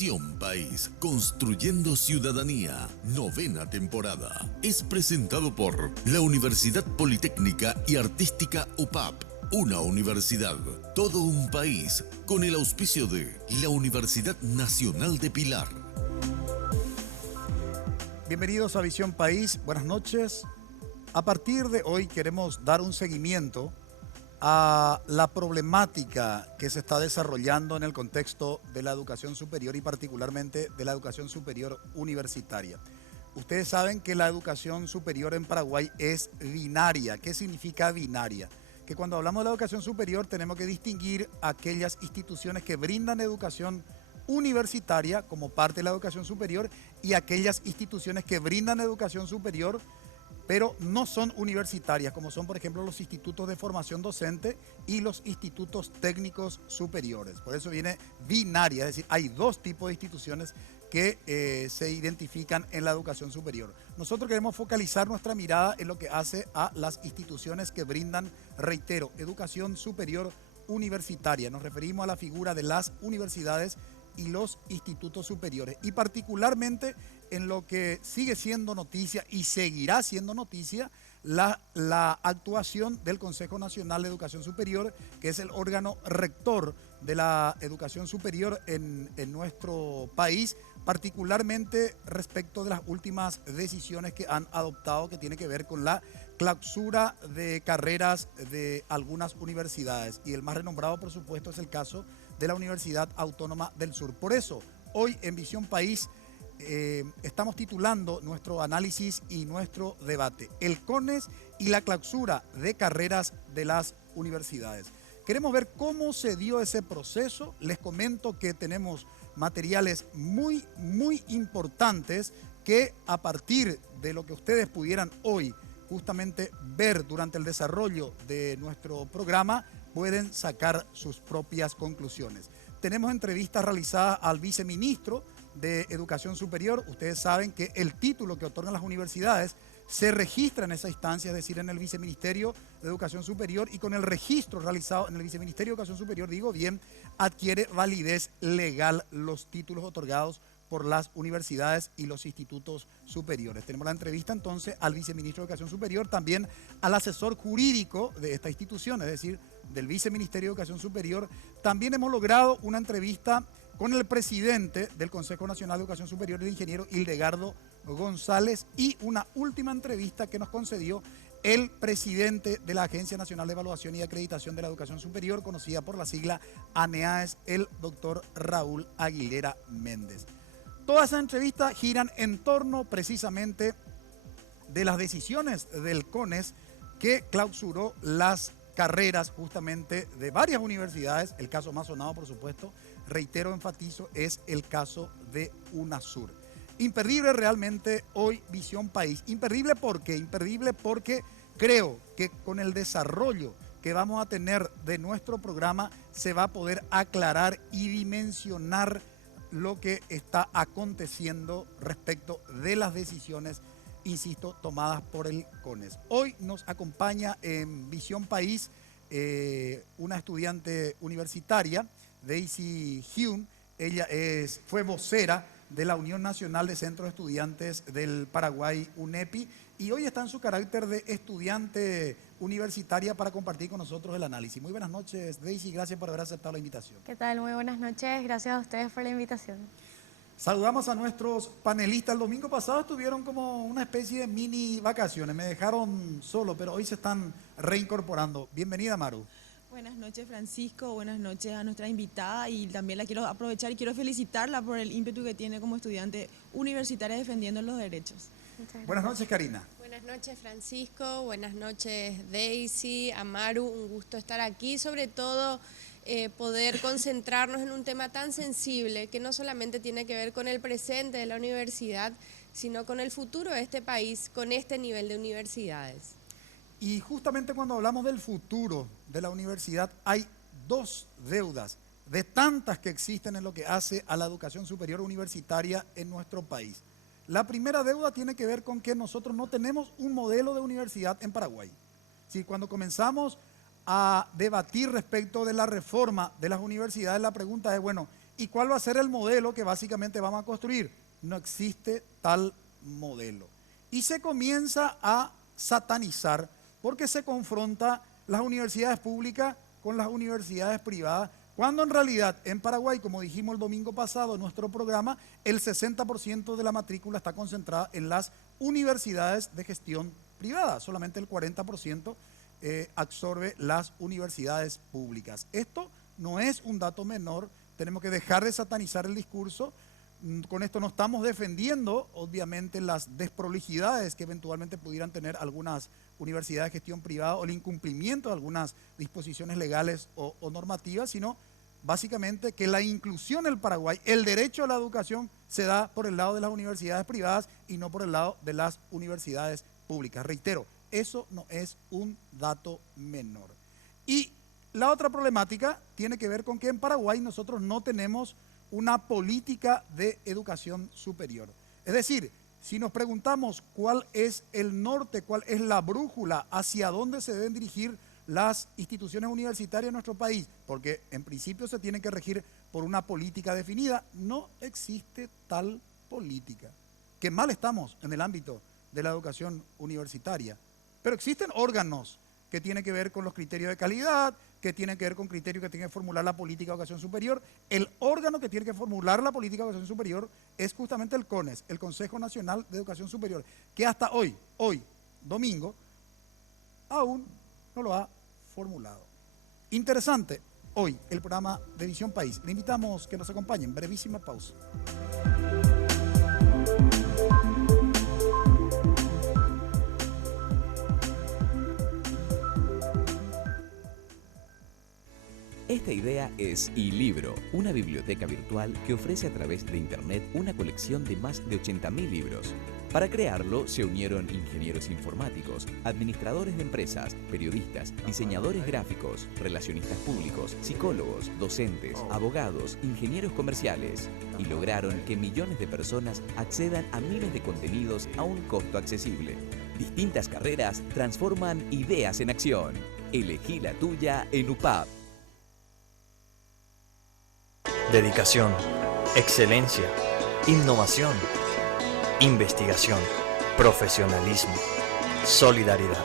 Visión País, construyendo ciudadanía, 9ª temporada. Es presentado por la Universidad Politécnica y Artística UPAP, una universidad, todo un país, con el auspicio de la Universidad Nacional de Pilar. Bienvenidos a Visión País, buenas noches. A partir de hoy queremos dar un seguimiento a la problemática que se está desarrollando en el contexto de la educación superior y particularmente de la educación superior universitaria. Ustedes saben que la educación superior en Paraguay es binaria. ¿Qué significa binaria? Que cuando hablamos de la educación superior tenemos que distinguir aquellas instituciones que brindan educación universitaria como parte de la educación superior y aquellas instituciones que brindan educación superior pero no son universitarias, como son por ejemplo los institutos de formación docente y los institutos técnicos superiores. Por eso viene binaria, es decir, hay dos tipos de instituciones que se identifican en la educación superior. Nosotros queremos focalizar nuestra mirada en lo que hace a las instituciones que brindan, reitero, educación superior universitaria. Nos referimos a la figura de las universidades y los institutos superiores, y particularmente en lo que sigue siendo noticia y seguirá siendo noticia, la actuación del Consejo Nacional de Educación Superior, que es el órgano rector de la educación superior en nuestro país, particularmente respecto de las últimas decisiones que han adoptado, que tiene que ver con la clausura de carreras de algunas universidades. Y el más renombrado, por supuesto, es el caso de la Universidad Autónoma del Sur. Por eso, hoy en Visión País estamos titulando nuestro análisis y nuestro debate: el CONES y la clausura de carreras de las universidades. Queremos ver cómo se dio ese proceso. Les comento que tenemos materiales muy importantes que, a partir de lo que ustedes pudieran hoy justamente ver durante el desarrollo de nuestro programa, pueden sacar sus propias conclusiones. Tenemos entrevistas realizadas al viceministro de Educación Superior. Ustedes saben que el título que otorgan las universidades se registra en esa instancia, es decir, en el Viceministerio de Educación Superior, y con el registro realizado en el Viceministerio de Educación Superior, digo bien, adquiere validez legal los títulos otorgados por las universidades y los institutos superiores. Tenemos la entrevista entonces al viceministro de Educación Superior, también al asesor jurídico de esta institución, es decir, del Viceministerio de Educación Superior. También hemos logrado una entrevista con el presidente del Consejo Nacional de Educación Superior, el ingeniero Hildegardo González, y una última entrevista que nos concedió el presidente de la Agencia Nacional de Evaluación y Acreditación de la Educación Superior, conocida por la sigla ANEAES, el doctor Raúl Aguilera Méndez. Todas esas entrevistas giran en torno precisamente de las decisiones del CONES, que clausuró las carreras justamente de varias universidades. El caso más sonado, por supuesto, reitero, enfatizo, es el caso de UNASUR. Imperdible realmente hoy Visión País. Imperdible ¿por qué? Imperdible porque creo que con el desarrollo que vamos a tener de nuestro programa se va a poder aclarar y dimensionar lo que está aconteciendo respecto de las decisiones, insisto, tomadas por el CONES. Hoy nos acompaña en Visión País una estudiante universitaria, Daisy Hume. Ella fue vocera de la Unión Nacional de Centros de Estudiantes del Paraguay, UNEPI, y hoy está en su carácter de estudiante universitaria para compartir con nosotros el análisis. Muy buenas noches, Daisy, gracias por haber aceptado la invitación. ¿Qué tal? Muy buenas noches, gracias a ustedes por la invitación. Saludamos a nuestros panelistas. El domingo pasado estuvieron como una especie de mini vacaciones, me dejaron solo, pero hoy se están reincorporando. Bienvenida, Maru. Buenas noches, Francisco, buenas noches a nuestra invitada, y también la quiero aprovechar y quiero felicitarla por el ímpetu que tiene como estudiante universitaria defendiendo los derechos. Buenas noches, Karina. Buenas noches, Francisco, buenas noches, Daisy, Amaru, un gusto estar aquí, sobre todo poder concentrarnos en un tema tan sensible que no solamente tiene que ver con el presente de la universidad, sino con el futuro de este país, con este nivel de universidades. Y justamente cuando hablamos del futuro de la universidad, hay dos deudas de tantas que existen en lo que hace a la educación superior universitaria en nuestro país. La primera deuda tiene que ver con que nosotros no tenemos un modelo de universidad en Paraguay. Sí, cuando comenzamos a debatir respecto de la reforma de las universidades, la pregunta es, bueno, ¿Y cuál va a ser el modelo que básicamente vamos a construir? No existe tal modelo. Y se comienza a satanizar porque se confronta las universidades públicas con las universidades privadas, cuando en realidad en Paraguay, como dijimos el domingo pasado en nuestro programa, el 60% de la matrícula está concentrada en las universidades de gestión privada, solamente el 40% absorbe las universidades públicas. Esto no es un dato menor, tenemos que dejar de satanizar el discurso. Con esto no estamos defendiendo, obviamente, las desprolijidades que eventualmente pudieran tener algunas universidades de gestión privada o el incumplimiento de algunas disposiciones legales o normativas, sino básicamente que la inclusión en el Paraguay, el derecho a la educación, se da por el lado de las universidades privadas y no por el lado de las universidades públicas. Reitero, eso no es un dato menor. Y la otra problemática tiene que ver con que en Paraguay nosotros no tenemos una política de educación superior. Es decir, si nos preguntamos cuál es el norte, cuál es la brújula, hacia dónde se deben dirigir las instituciones universitarias en nuestro país, porque en principio se tienen que regir por una política definida, no existe tal política. Qué mal estamos en el ámbito de la educación universitaria, pero existen órganos que tienen que ver con los criterios de calidad, que tienen que ver con criterios que tienen que formular la política de educación superior. El órgano que tiene que formular la política de educación superior es justamente el CONES, el Consejo Nacional de Educación Superior, que hasta hoy, domingo, aún no lo ha formulado. Interesante, hoy el programa de Visión País. Le invitamos que nos acompañen, brevísima pausa. Esta idea es iLibro, una biblioteca virtual que ofrece a través de Internet una colección de más de 80.000 libros. Para crearlo se unieron ingenieros informáticos, administradores de empresas, periodistas, diseñadores gráficos, relacionistas públicos, psicólogos, docentes, abogados, ingenieros comerciales y lograron que millones de personas accedan a miles de contenidos a un costo accesible. Distintas carreras transforman ideas en acción. Elegí la tuya en UPAP. Dedicación, excelencia, innovación, investigación, profesionalismo, solidaridad.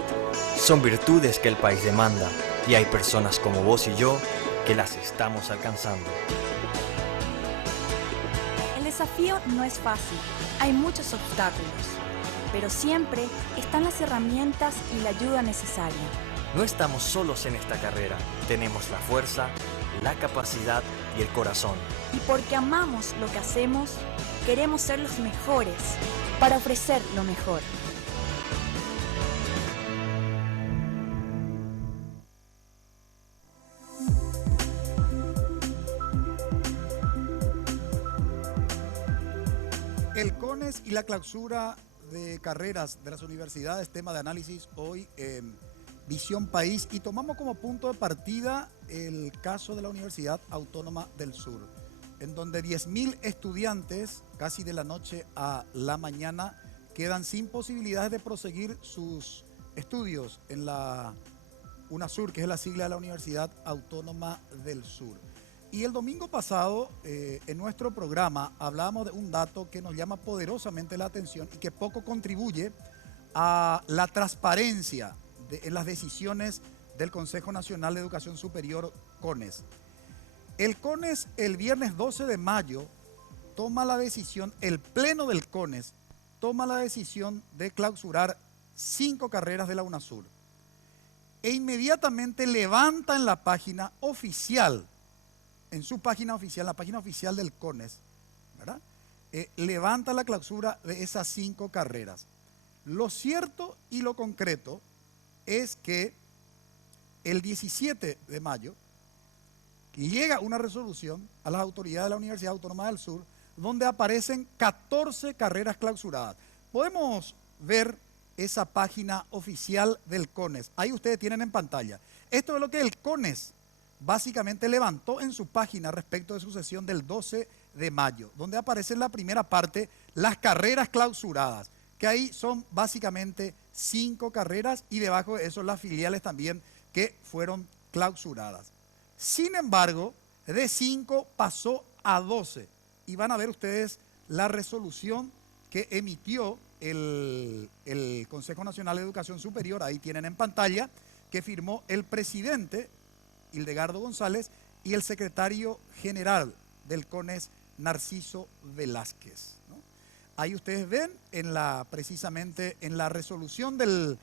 Son virtudes que el país demanda y hay personas como vos y yo que las estamos alcanzando. El desafío no es fácil, hay muchos obstáculos, pero siempre están las herramientas y la ayuda necesaria. No estamos solos en esta carrera, tenemos la fuerza, la capacidad y el corazón. Y porque amamos lo que hacemos, queremos ser los mejores para ofrecer lo mejor. El CONES y la clausura de carreras de las universidades, tema de análisis hoy en Visión País, y tomamos como punto de partida el caso de la Universidad Autónoma del Sur, en donde 10.000 estudiantes, casi de la noche a la mañana, quedan sin posibilidades de proseguir sus estudios en la UNASUR, que es la sigla de la Universidad Autónoma del Sur. Y el domingo pasado, en nuestro programa, hablábamos de un dato que nos llama poderosamente la atención y que poco contribuye a la transparencia en las decisiones del Consejo Nacional de Educación Superior, CONES. El CONES, el viernes 12 de mayo, toma la decisión, el pleno del CONES toma la decisión de clausurar 5 carreras de la UNASUR. E inmediatamente levanta en la página oficial, en su página oficial, la página oficial del CONES, ¿verdad? Levanta la clausura de esas 5 carreras. Lo cierto y lo concreto es que el 17 de mayo llega una resolución a las autoridades de la Universidad Autónoma del Sur donde aparecen 14 carreras clausuradas. Podemos ver esa página oficial del CONES. Ahí ustedes tienen en pantalla. Esto es lo que el CONES básicamente levantó en su página respecto de su sesión del 12 de mayo, donde aparece en la primera parte las carreras clausuradas, que ahí son básicamente 5 carreras y debajo de eso las filiales también que fueron clausuradas. Sin embargo, de 5 pasó a 12. Y van a ver ustedes la resolución que emitió el Consejo Nacional de Educación Superior, ahí tienen en pantalla, que firmó el presidente Hildegardo González y el secretario general del CONES, Narciso Velázquez, ¿no? Ahí ustedes ven precisamente en la resolución del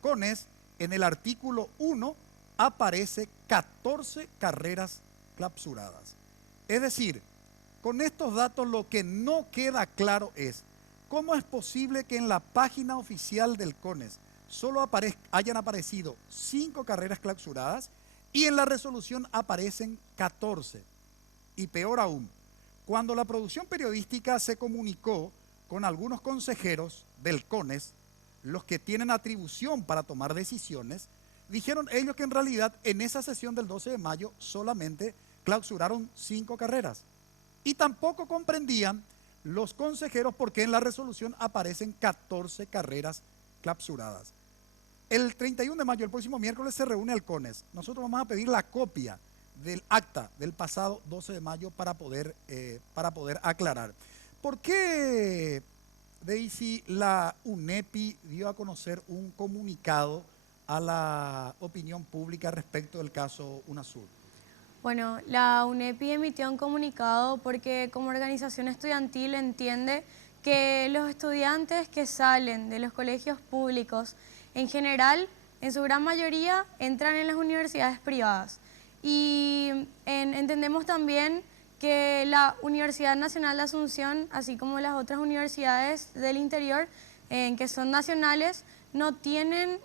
CONES, en el artículo 1, aparece 14 carreras clausuradas. Es decir, con estos datos lo que no queda claro es cómo es posible que en la página oficial del CONES solo hayan aparecido 5 carreras clausuradas y en la resolución aparecen 14. Y peor aún, cuando la producción periodística se comunicó con algunos consejeros del CONES, los que tienen atribución para tomar decisiones, dijeron ellos que en realidad en esa sesión del 12 de mayo solamente clausuraron 5 carreras. Y tampoco comprendían los consejeros por qué en la resolución aparecen 14 carreras clausuradas. El 31 de mayo, el próximo miércoles, se reúne el CONES. Nosotros vamos a pedir la copia del acta del pasado 12 de mayo para poder aclarar. ¿Por qué, Daisy, la UNEPI dio a conocer un comunicado a la opinión pública respecto del caso UNASUR? Bueno, la UNEPI emitió un comunicado porque como organización estudiantil entiende que los estudiantes que salen de los colegios públicos en general, en su gran mayoría, entran en las universidades privadas. Y entendemos también que la Universidad Nacional de Asunción, así como las otras universidades del interior, que son nacionales, no tienen,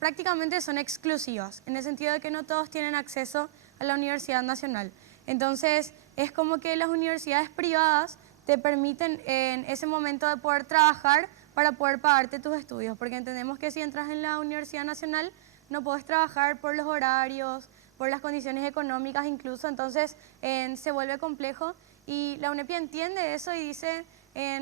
prácticamente son exclusivas, en el sentido de que no todos tienen acceso a la Universidad Nacional. Entonces, es como que las universidades privadas te permiten en ese momento de poder trabajar para poder pagarte tus estudios, porque entendemos que si entras en la Universidad Nacional no puedes trabajar por los horarios, por las condiciones económicas incluso, entonces se vuelve complejo y la UNEPI entiende eso y dice,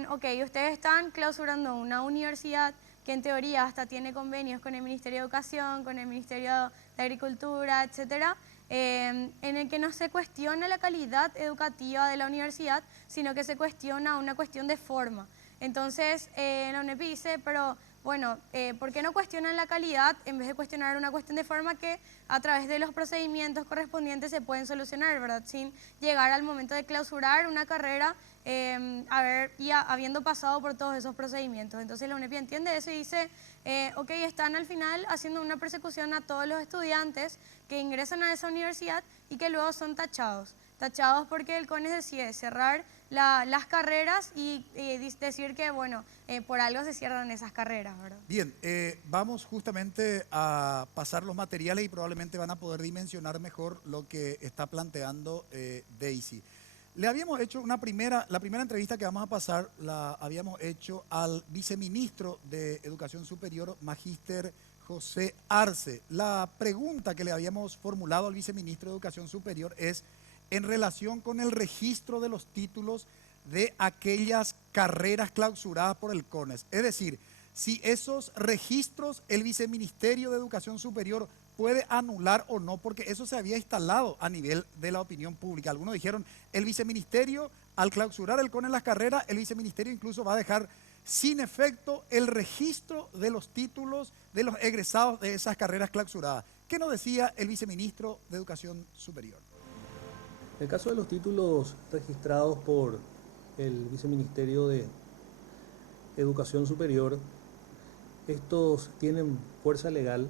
ok, ustedes están clausurando una universidad que en teoría hasta tiene convenios con el Ministerio de Educación, con el Ministerio de Agricultura, etcétera, en el que no se cuestiona la calidad educativa de la universidad, sino que se cuestiona una cuestión de forma. Entonces, la UNEPI dice, pero bueno, ¿por qué no cuestionan la calidad en vez de cuestionar una cuestión de forma que a través de los procedimientos correspondientes se pueden solucionar, ¿verdad? Sin llegar al momento de clausurar una carrera habiendo pasado por todos esos procedimientos. Entonces la UNEPI entiende eso y dice, ok, están al final haciendo una persecución a todos los estudiantes que ingresan a esa universidad y que luego son tachados porque el CONES decide cerrar las carreras y decir que, bueno, por algo se cierran esas carreras, ¿verdad? Bien, vamos justamente a pasar los materiales y probablemente van a poder dimensionar mejor lo que está planteando Daisy. Le habíamos hecho la primera entrevista que vamos a pasar, la habíamos hecho al viceministro de Educación Superior, Magíster José Arce. La pregunta que le habíamos formulado al viceministro de Educación Superior es en relación con el registro de los títulos de aquellas carreras clausuradas por el CONES. Es decir, si esos registros el Viceministerio de Educación Superior puede anular o no, porque eso se había instalado a nivel de la opinión pública. Algunos dijeron, el Viceministerio, al clausurar el CONES las carreras, el Viceministerio incluso va a dejar sin efecto el registro de los títulos de los egresados de esas carreras clausuradas. ¿Qué nos decía el Viceministro de Educación Superior? En el caso de los títulos registrados por el Viceministerio de Educación Superior, estos tienen fuerza legal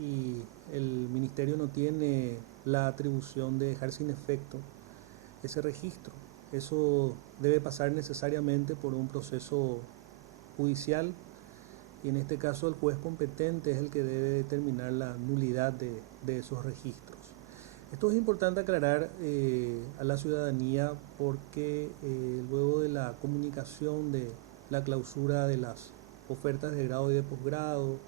y el Ministerio no tiene la atribución de dejar sin efecto ese registro. Eso debe pasar necesariamente por un proceso judicial y en este caso el juez competente es el que debe determinar la nulidad de esos registros. Esto es importante aclarar a la ciudadanía porque luego de la comunicación de la clausura de las ofertas de grado y de posgrado,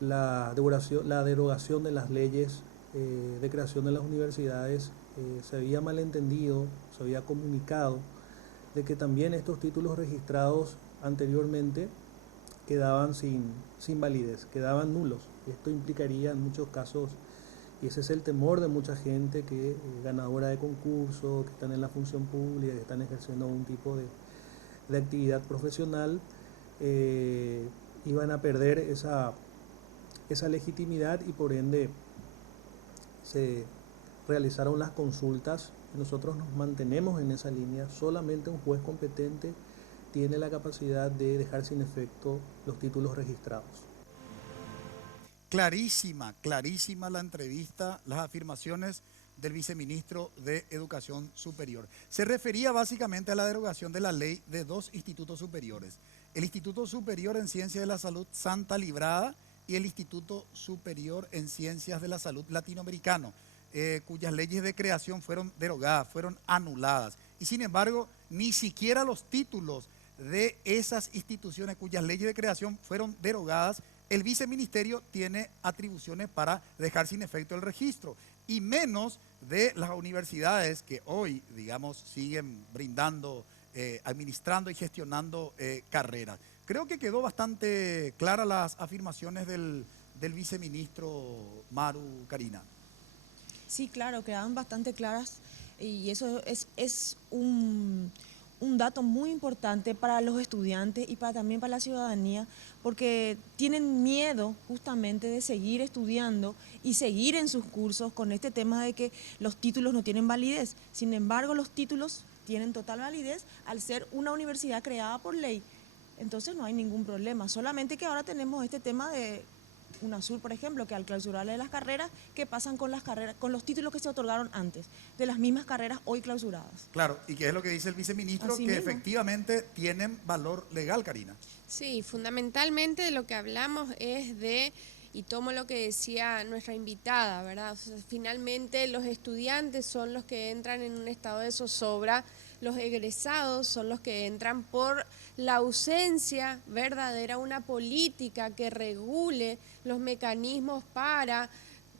la derogación de las leyes de creación de las universidades, se había malentendido, se había comunicado de que también estos títulos registrados anteriormente quedaban sin validez, quedaban nulos. Esto implicaría en muchos casos Y ese es el temor de mucha gente que ganadora de concursos, que están en la función pública, que están ejerciendo algún tipo de actividad profesional, iban a perder esa legitimidad y por ende se realizaron las consultas. Nosotros nos mantenemos en esa línea. Solamente un juez competente tiene la capacidad de dejar sin efecto los títulos registrados. Clarísima, clarísima la entrevista, las afirmaciones del viceministro de Educación Superior. Se refería básicamente a la derogación de la ley de 2 institutos superiores. El Instituto Superior en Ciencias de la Salud Santa Librada y el Instituto Superior en Ciencias de la Salud Latinoamericano, cuyas leyes de creación fueron derogadas, fueron anuladas. Y sin embargo, ni siquiera los títulos de esas instituciones cuyas leyes de creación fueron derogadas, el viceministerio tiene atribuciones para dejar sin efecto el registro, y menos de las universidades que hoy, digamos, siguen brindando, administrando y gestionando carreras. Creo que quedó bastante claras las afirmaciones del viceministro Maru, Karina. Sí, claro, quedaron bastante claras y eso es un dato muy importante para los estudiantes y también para la ciudadanía, porque tienen miedo justamente de seguir estudiando y seguir en sus cursos con este tema de que los títulos no tienen validez. Sin embargo, los títulos tienen total validez al ser una universidad creada por ley. Entonces no hay ningún problema, solamente que ahora tenemos este tema de UNASUR, por ejemplo, que al clausurarle las carreras, ¿qué pasan con las carreras, con los títulos que se otorgaron antes, de las mismas carreras hoy clausuradas? Claro, y que es lo que dice el viceministro, Así que mismo. efectivamente tienen valor legal, Karina. Sí, fundamentalmente de lo que hablamos es de, y tomo lo que decía nuestra invitada, ¿verdad? O sea, finalmente los estudiantes son los que entran en un estado de zozobra, los egresados son los que entran por la ausencia verdadera, una política que regule los mecanismos para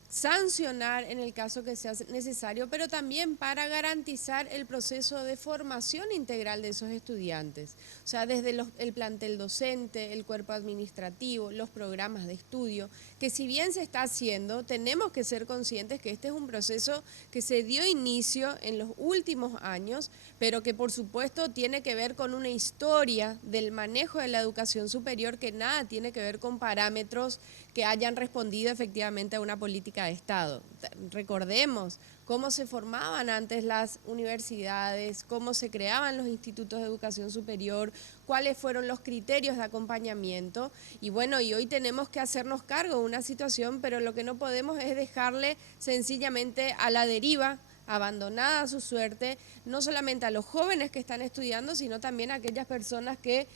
sancionar en el caso que sea necesario, pero también para garantizar el proceso de formación integral de esos estudiantes. O sea, desde el plantel docente, el cuerpo administrativo, los programas de estudio, que si bien se está haciendo, tenemos que ser conscientes que este es un proceso que se dio inicio en los últimos años, pero que por supuesto tiene que ver con una historia del manejo de la educación superior que nada tiene que ver con parámetros que hayan respondido efectivamente a una política de Estado. Recordemos cómo se formaban antes las universidades, cómo se creaban los institutos de educación superior, cuáles fueron los criterios de acompañamiento, y bueno, y hoy tenemos que hacernos cargo de una situación, pero lo que no podemos es dejarle sencillamente a la deriva, abandonada a su suerte, no solamente a los jóvenes que están estudiando, sino también a aquellas personas que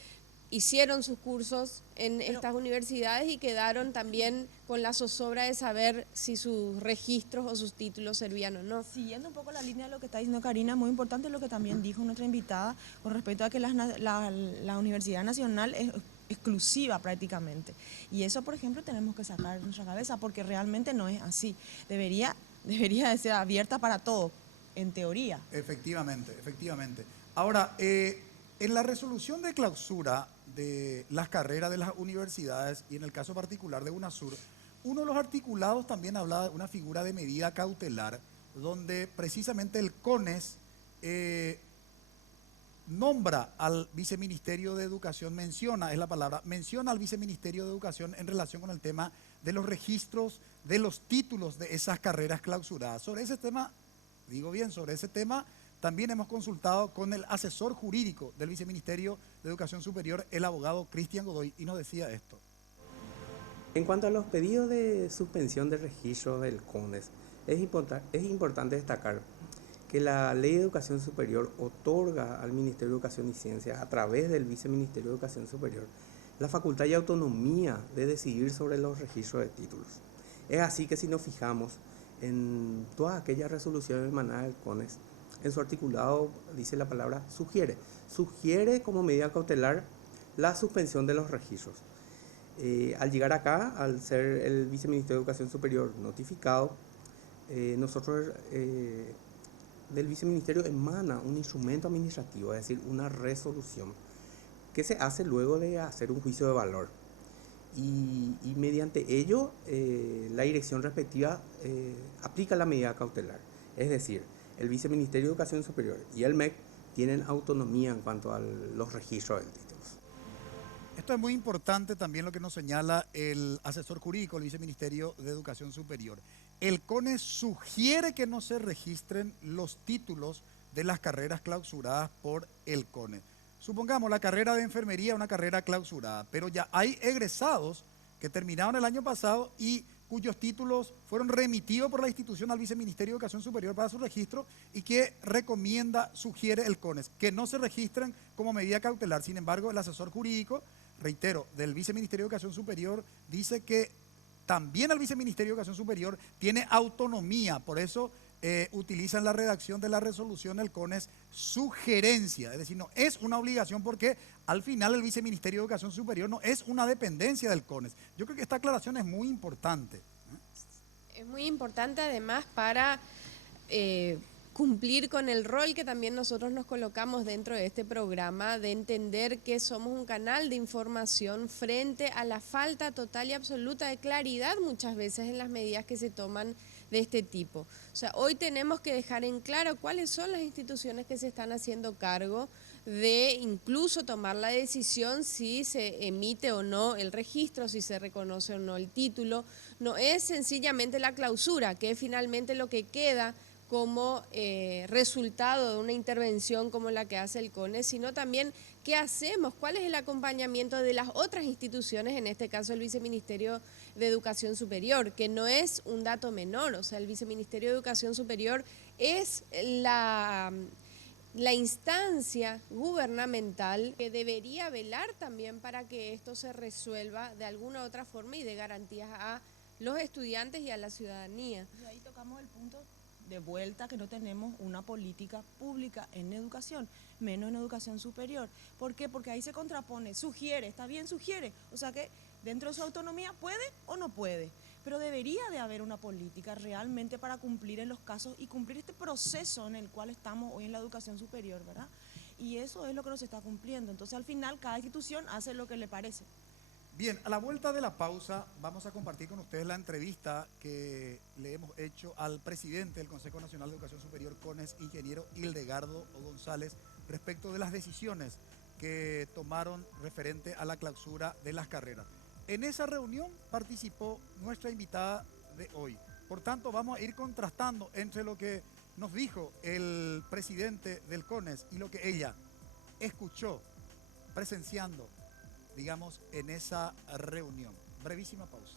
hicieron sus cursos en estas universidades y quedaron también con la zozobra de saber si sus registros o sus títulos servían o no. Siguiendo un poco la línea de lo que está diciendo Karina, muy importante lo que también dijo nuestra invitada con respecto a que la Universidad Nacional es exclusiva prácticamente. Y eso, por ejemplo, tenemos que sacar de nuestra cabeza porque realmente no es así. Debería de ser abierta para todo, en teoría. Efectivamente, efectivamente. Ahora, en la resolución de clausura de las carreras de las universidades y en el caso particular de UNASUR, uno de los articulados también habla de una figura de medida cautelar donde precisamente el CONES nombra al Viceministerio de Educación, menciona al Viceministerio de Educación en relación con el tema de los registros de los títulos de esas carreras clausuradas. Sobre ese tema, sobre ese tema también hemos consultado con el asesor jurídico del Viceministerio de Educación Superior, el abogado Cristian Godoy, y nos decía esto. En cuanto a los pedidos de suspensión de registro del CONES, es importante destacar que la Ley de Educación Superior otorga al Ministerio de Educación y Ciencia, a través del Viceministerio de Educación Superior, la facultad y autonomía de decidir sobre los registros de títulos. Es así que si nos fijamos en todas aquellas resoluciones emanadas del CONES, en su articulado dice la palabra sugiere como medida cautelar la suspensión de los registros. Al llegar acá, al ser el Viceministerio de Educación Superior notificado, nosotros del Viceministerio emana un instrumento administrativo, es decir, una resolución que se hace luego de hacer un juicio de valor. y mediante ello la dirección respectiva aplica la medida cautelar. Es decir, el Viceministerio de Educación Superior y el MEC tienen autonomía en cuanto a los registros de títulos. Esto es muy importante también lo que nos señala el asesor jurídico del Viceministerio de Educación Superior. El CONES sugiere que no se registren los títulos de las carreras clausuradas por el CONES. Supongamos la carrera de enfermería, una carrera clausurada, pero ya hay egresados que terminaron el año pasado y cuyos títulos fueron remitidos por la institución al Viceministerio de Educación Superior para su registro y que sugiere el CONES, que no se registren como medida cautelar. Sin embargo, el asesor jurídico, reitero, del Viceministerio de Educación Superior dice que también el Viceministerio de Educación Superior tiene autonomía, por eso utilizan la redacción de la resolución del CONES sugerencia, es decir, no es una obligación porque al final el Viceministerio de Educación Superior no es una dependencia del CONES. Yo creo que esta aclaración es muy importante. Es muy importante además para cumplir con el rol que también nosotros nos colocamos dentro de este programa, de entender que somos un canal de información frente a la falta total y absoluta de claridad muchas veces en las medidas que se toman de este tipo. O sea, hoy tenemos que dejar en claro cuáles son las instituciones que se están haciendo cargo de incluso tomar la decisión si se emite o no el registro, si se reconoce o no el título. No es sencillamente la clausura, que es finalmente lo que queda como resultado de una intervención como la que hace el CONES, sino también qué hacemos, cuál es el acompañamiento de las otras instituciones, en este caso el Viceministerio de Educación Superior, que no es un dato menor. O sea, el Viceministerio de Educación Superior es la instancia gubernamental que debería velar también para que esto se resuelva de alguna u otra forma y dé garantías a los estudiantes y a la ciudadanía. Y ahí tocamos el punto de vuelta que no tenemos una política pública en educación, menos en educación superior. ¿Por qué? Porque ahí se contrapone, sugiere, está bien, sugiere, o sea que dentro de su autonomía puede o no puede, pero debería de haber una política realmente para cumplir en los casos y cumplir este proceso en el cual estamos hoy en la educación superior, ¿verdad? Y eso es lo que nos está cumpliendo. Entonces al final cada institución hace lo que le parece. Bien, a la vuelta de la pausa vamos a compartir con ustedes la entrevista que le hemos hecho al presidente del Consejo Nacional de Educación Superior, CONES, ingeniero Hildegardo González, respecto de las decisiones que tomaron referente a la clausura de las carreras. En esa reunión participó nuestra invitada de hoy. Por tanto, vamos a ir contrastando entre lo que nos dijo el presidente del CONES y lo que ella escuchó presenciando, digamos, en esa reunión. Brevísima pausa.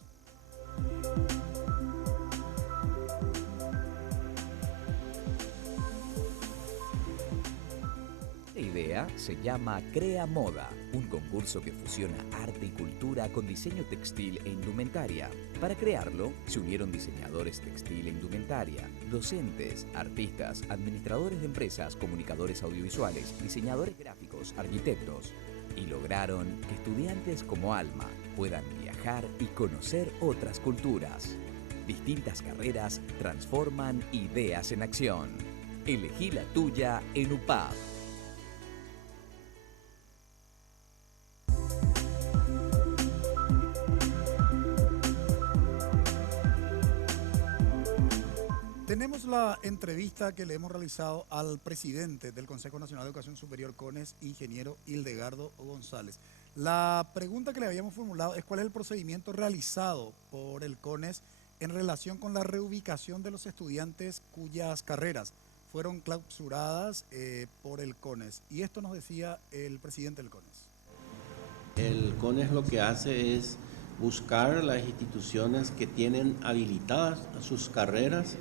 La idea se llama Crea Moda, un concurso que fusiona arte y cultura con diseño textil e indumentaria. Para crearlo, se unieron diseñadores textil e indumentaria, docentes, artistas, administradores de empresas, comunicadores audiovisuales, diseñadores gráficos, arquitectos, y lograron que estudiantes como Alma puedan viajar y conocer otras culturas. Distintas carreras transforman ideas en acción. Elegí la tuya en UPAP. Tenemos la entrevista que le hemos realizado al presidente del Consejo Nacional de Educación Superior, CONES, ingeniero Hildegardo González. La pregunta que le habíamos formulado es cuál es el procedimiento realizado por el CONES en relación con la reubicación de los estudiantes cuyas carreras fueron clausuradas por el CONES. Y esto nos decía el presidente del CONES. El CONES lo que hace es buscar las instituciones que tienen habilitadas sus carreras,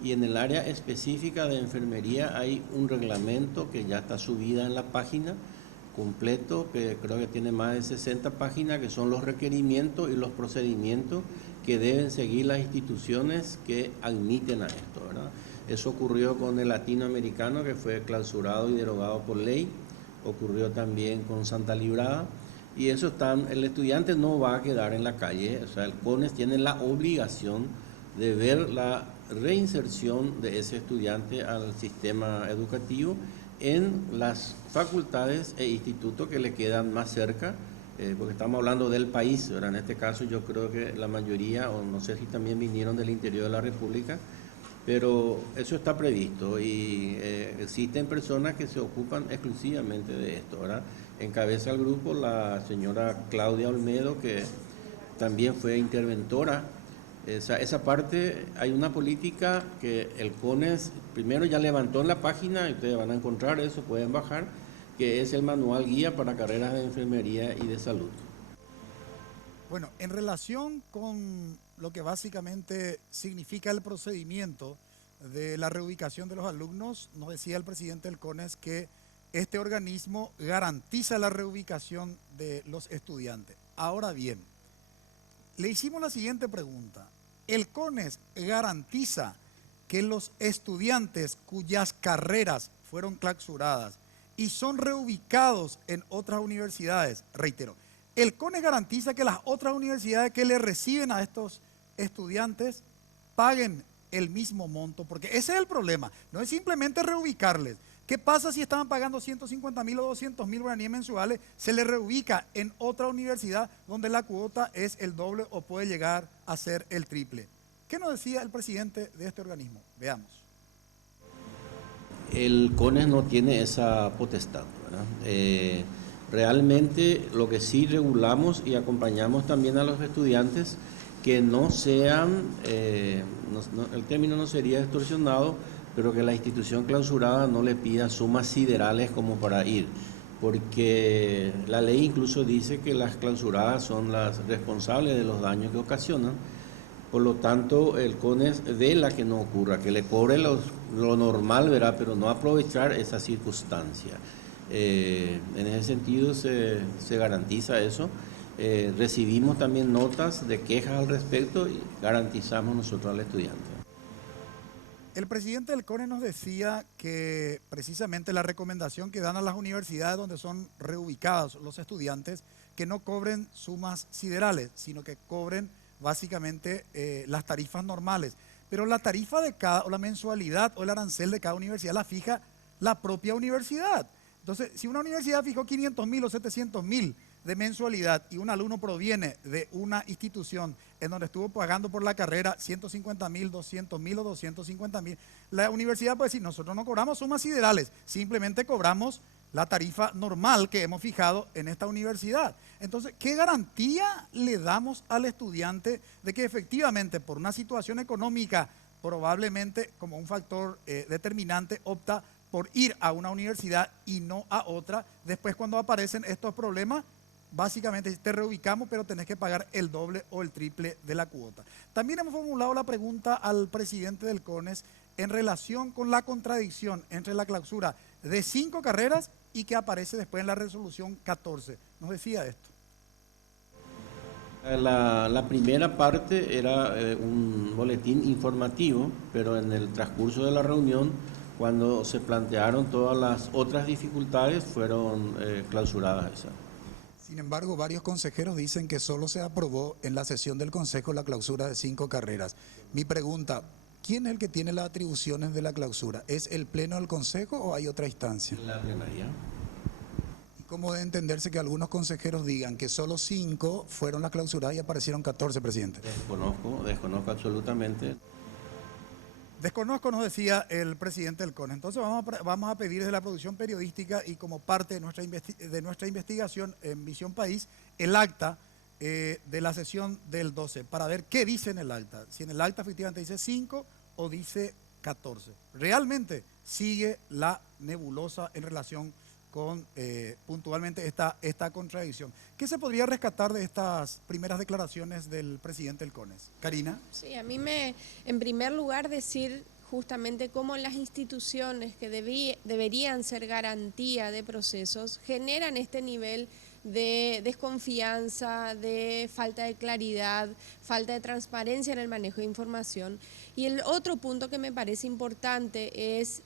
y en el área específica de enfermería hay un reglamento que ya está subida en la página completo, que creo que tiene más de 60 páginas, que son los requerimientos y los procedimientos que deben seguir las instituciones que admiten a esto, ¿verdad? Eso ocurrió con el latinoamericano, que fue clausurado y derogado por ley, ocurrió también con Santa Librada, y eso el estudiante no va a quedar en la calle. O sea, el CONES tiene la obligación de ver la reinserción de ese estudiante al sistema educativo en las facultades e institutos que le quedan más cerca porque estamos hablando del país, ¿verdad? En este caso yo creo que la mayoría, o no sé si también vinieron del interior de la República, pero eso está previsto y existen personas que se ocupan exclusivamente de esto, ¿verdad? Encabeza el grupo la señora Claudia Olmedo, que también fue interventora. Esa parte, hay una política que el CONES primero ya levantó en la página, y ustedes van a encontrar eso, pueden bajar, que es el manual guía para carreras de enfermería y de salud. Bueno, en relación con lo que básicamente significa el procedimiento de la reubicación de los alumnos, nos decía el presidente del CONES que este organismo garantiza la reubicación de los estudiantes. Ahora bien, le hicimos la siguiente pregunta. ¿El CONES garantiza que los estudiantes cuyas carreras fueron clausuradas y son reubicados en otras universidades, reitero, el CONES garantiza que las otras universidades que le reciben a estos estudiantes paguen el mismo monto? Porque ese es el problema, no es simplemente reubicarles. ¿Qué pasa si estaban pagando 150.000 o 200.000 guaraníes mensuales? Se les reubica en otra universidad donde la cuota es el doble o puede llegar a ser el triple. ¿Qué nos decía el presidente de este organismo? Veamos. El CONES no tiene esa potestad, ¿verdad? Realmente lo que sí regulamos y acompañamos también a los estudiantes que no sean, el término no sería extorsionado, pero que la institución clausurada no le pida sumas siderales como para ir, porque la ley incluso dice que las clausuradas son las responsables de los daños que ocasionan. Por lo tanto, el CONES vela que no ocurra, que le cobre lo normal, ¿verdad? Pero no aprovechar esa circunstancia. En ese sentido se garantiza eso. Recibimos también notas de quejas al respecto y garantizamos nosotros al estudiante. El presidente del CONES nos decía que precisamente la recomendación que dan a las universidades donde son reubicados los estudiantes, que no cobren sumas siderales, sino que cobren básicamente las tarifas normales. Pero la tarifa de cada, o la mensualidad o el arancel de cada universidad la fija la propia universidad. Entonces, si una universidad fijó 500.000 o 700.000 de mensualidad y un alumno proviene de una institución en donde estuvo pagando por la carrera 150.000, 200.000 o 250.000, la universidad puede decir, nosotros no cobramos sumas siderales, simplemente cobramos la tarifa normal que hemos fijado en esta universidad. Entonces, ¿qué garantía le damos al estudiante de que efectivamente por una situación económica probablemente como un factor determinante opta por ir a una universidad y no a otra? Después cuando aparecen estos problemas, básicamente te reubicamos, pero tenés que pagar el doble o el triple de la cuota. También hemos formulado la pregunta al presidente del CONES en relación con la contradicción entre la clausura de 5 carreras y que aparece después en la resolución 14. Nos decía esto. La primera parte era un boletín informativo, pero en el transcurso de la reunión, cuando se plantearon todas las otras dificultades, fueron clausuradas esas. Sin embargo, varios consejeros dicen que solo se aprobó en la sesión del Consejo la clausura de 5 carreras. Mi pregunta, ¿quién es el que tiene las atribuciones de la clausura? ¿Es el Pleno del Consejo o hay otra instancia? La plenaria. ¿Y cómo debe entenderse que algunos consejeros digan que solo 5 fueron las clausuradas y aparecieron 14, presidente? Desconozco absolutamente. Desconozco, nos decía el presidente del CONES. Entonces vamos a pedir desde la producción periodística y como parte de nuestra investigación en Visión País, el acta de la sesión del 12, para ver qué dice en el acta. Si en el acta efectivamente dice 5 o dice 14. Realmente sigue la nebulosa en relación con puntualmente esta contradicción. ¿Qué se podría rescatar de estas primeras declaraciones del presidente del CONES? Karina. Sí, a mí en primer lugar, decir justamente cómo las instituciones que deberían ser garantía de procesos generan este nivel de desconfianza, de falta de claridad, falta de transparencia en el manejo de información. Y el otro punto que me parece importante es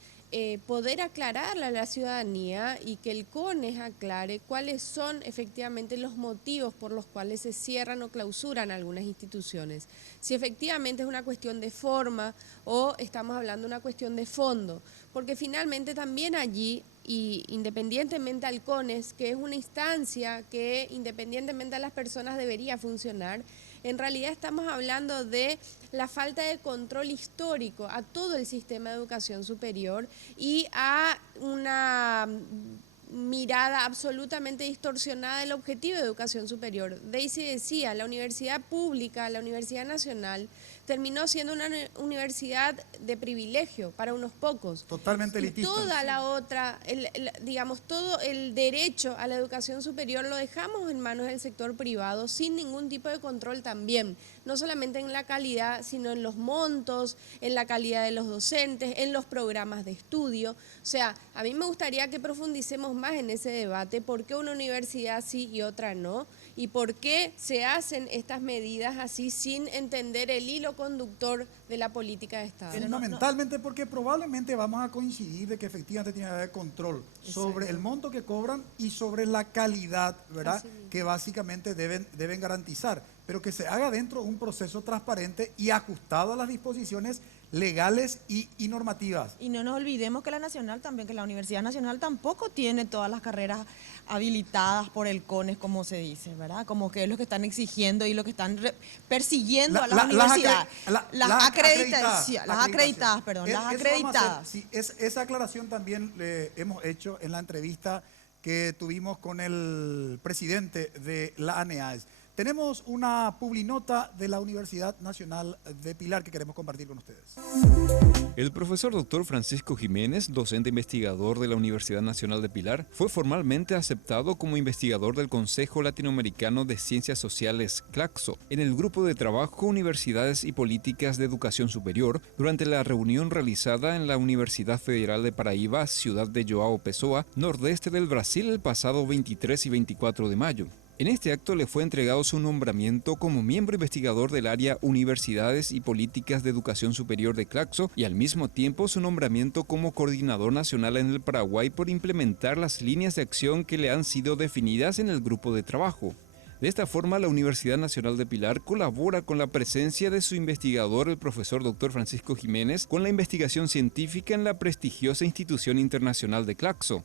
poder aclararle a la ciudadanía y que el CONES aclare cuáles son efectivamente los motivos por los cuales se cierran o clausuran algunas instituciones. Si efectivamente es una cuestión de forma o estamos hablando de una cuestión de fondo, porque finalmente también allí y independientemente al CONES, que es una instancia que independientemente a las personas debería funcionar, en realidad estamos hablando de la falta de control histórico a todo el sistema de educación superior y a una mirada absolutamente distorsionada del objetivo de educación superior. Daisy decía, la universidad pública, la Universidad Nacional, terminó siendo una universidad de privilegio para unos pocos. Totalmente elitista. Y toda la otra, digamos, todo el derecho a la educación superior lo dejamos en manos del sector privado sin ningún tipo de control también, no solamente en la calidad, sino en los montos, en la calidad de los docentes, en los programas de estudio. O sea, a mí me gustaría que profundicemos más en ese debate, por qué una universidad sí y otra no, y por qué se hacen estas medidas así sin entender el hilo conductor de la política de Estado. Fundamentalmente porque probablemente vamos a coincidir de que efectivamente tiene que haber control sobre el monto que cobran y sobre la calidad, ¿verdad? Que básicamente deben garantizar, pero que se haga dentro de un proceso transparente y ajustado a las disposiciones legales y normativas. Y no nos olvidemos que la Nacional también, que la Universidad Nacional tampoco tiene todas las carreras habilitadas por el CONES, como se dice, ¿verdad? Como que es lo que están exigiendo y lo que están persiguiendo a las universidades. Las acreditadas. Sí, esa aclaración también le hemos hecho en la entrevista que tuvimos con el presidente de la ANEAES. Tenemos una publinota de la Universidad Nacional de Pilar que queremos compartir con ustedes. El profesor Dr. Francisco Jiménez, docente investigador de la Universidad Nacional de Pilar, fue formalmente aceptado como investigador del Consejo Latinoamericano de Ciencias Sociales, CLACSO, en el grupo de trabajo Universidades y Políticas de Educación Superior durante la reunión realizada en la Universidad Federal de Paraíba, ciudad de João Pessoa, nordeste del Brasil, el pasado 23 y 24 de mayo. En este acto le fue entregado su nombramiento como miembro investigador del área Universidades y Políticas de Educación Superior de CLACSO y al mismo tiempo su nombramiento como coordinador nacional en el Paraguay por implementar las líneas de acción que le han sido definidas en el grupo de trabajo. De esta forma, la Universidad Nacional de Pilar colabora con la presencia de su investigador, el profesor Dr. Francisco Jiménez, con la investigación científica en la prestigiosa institución internacional de CLACSO.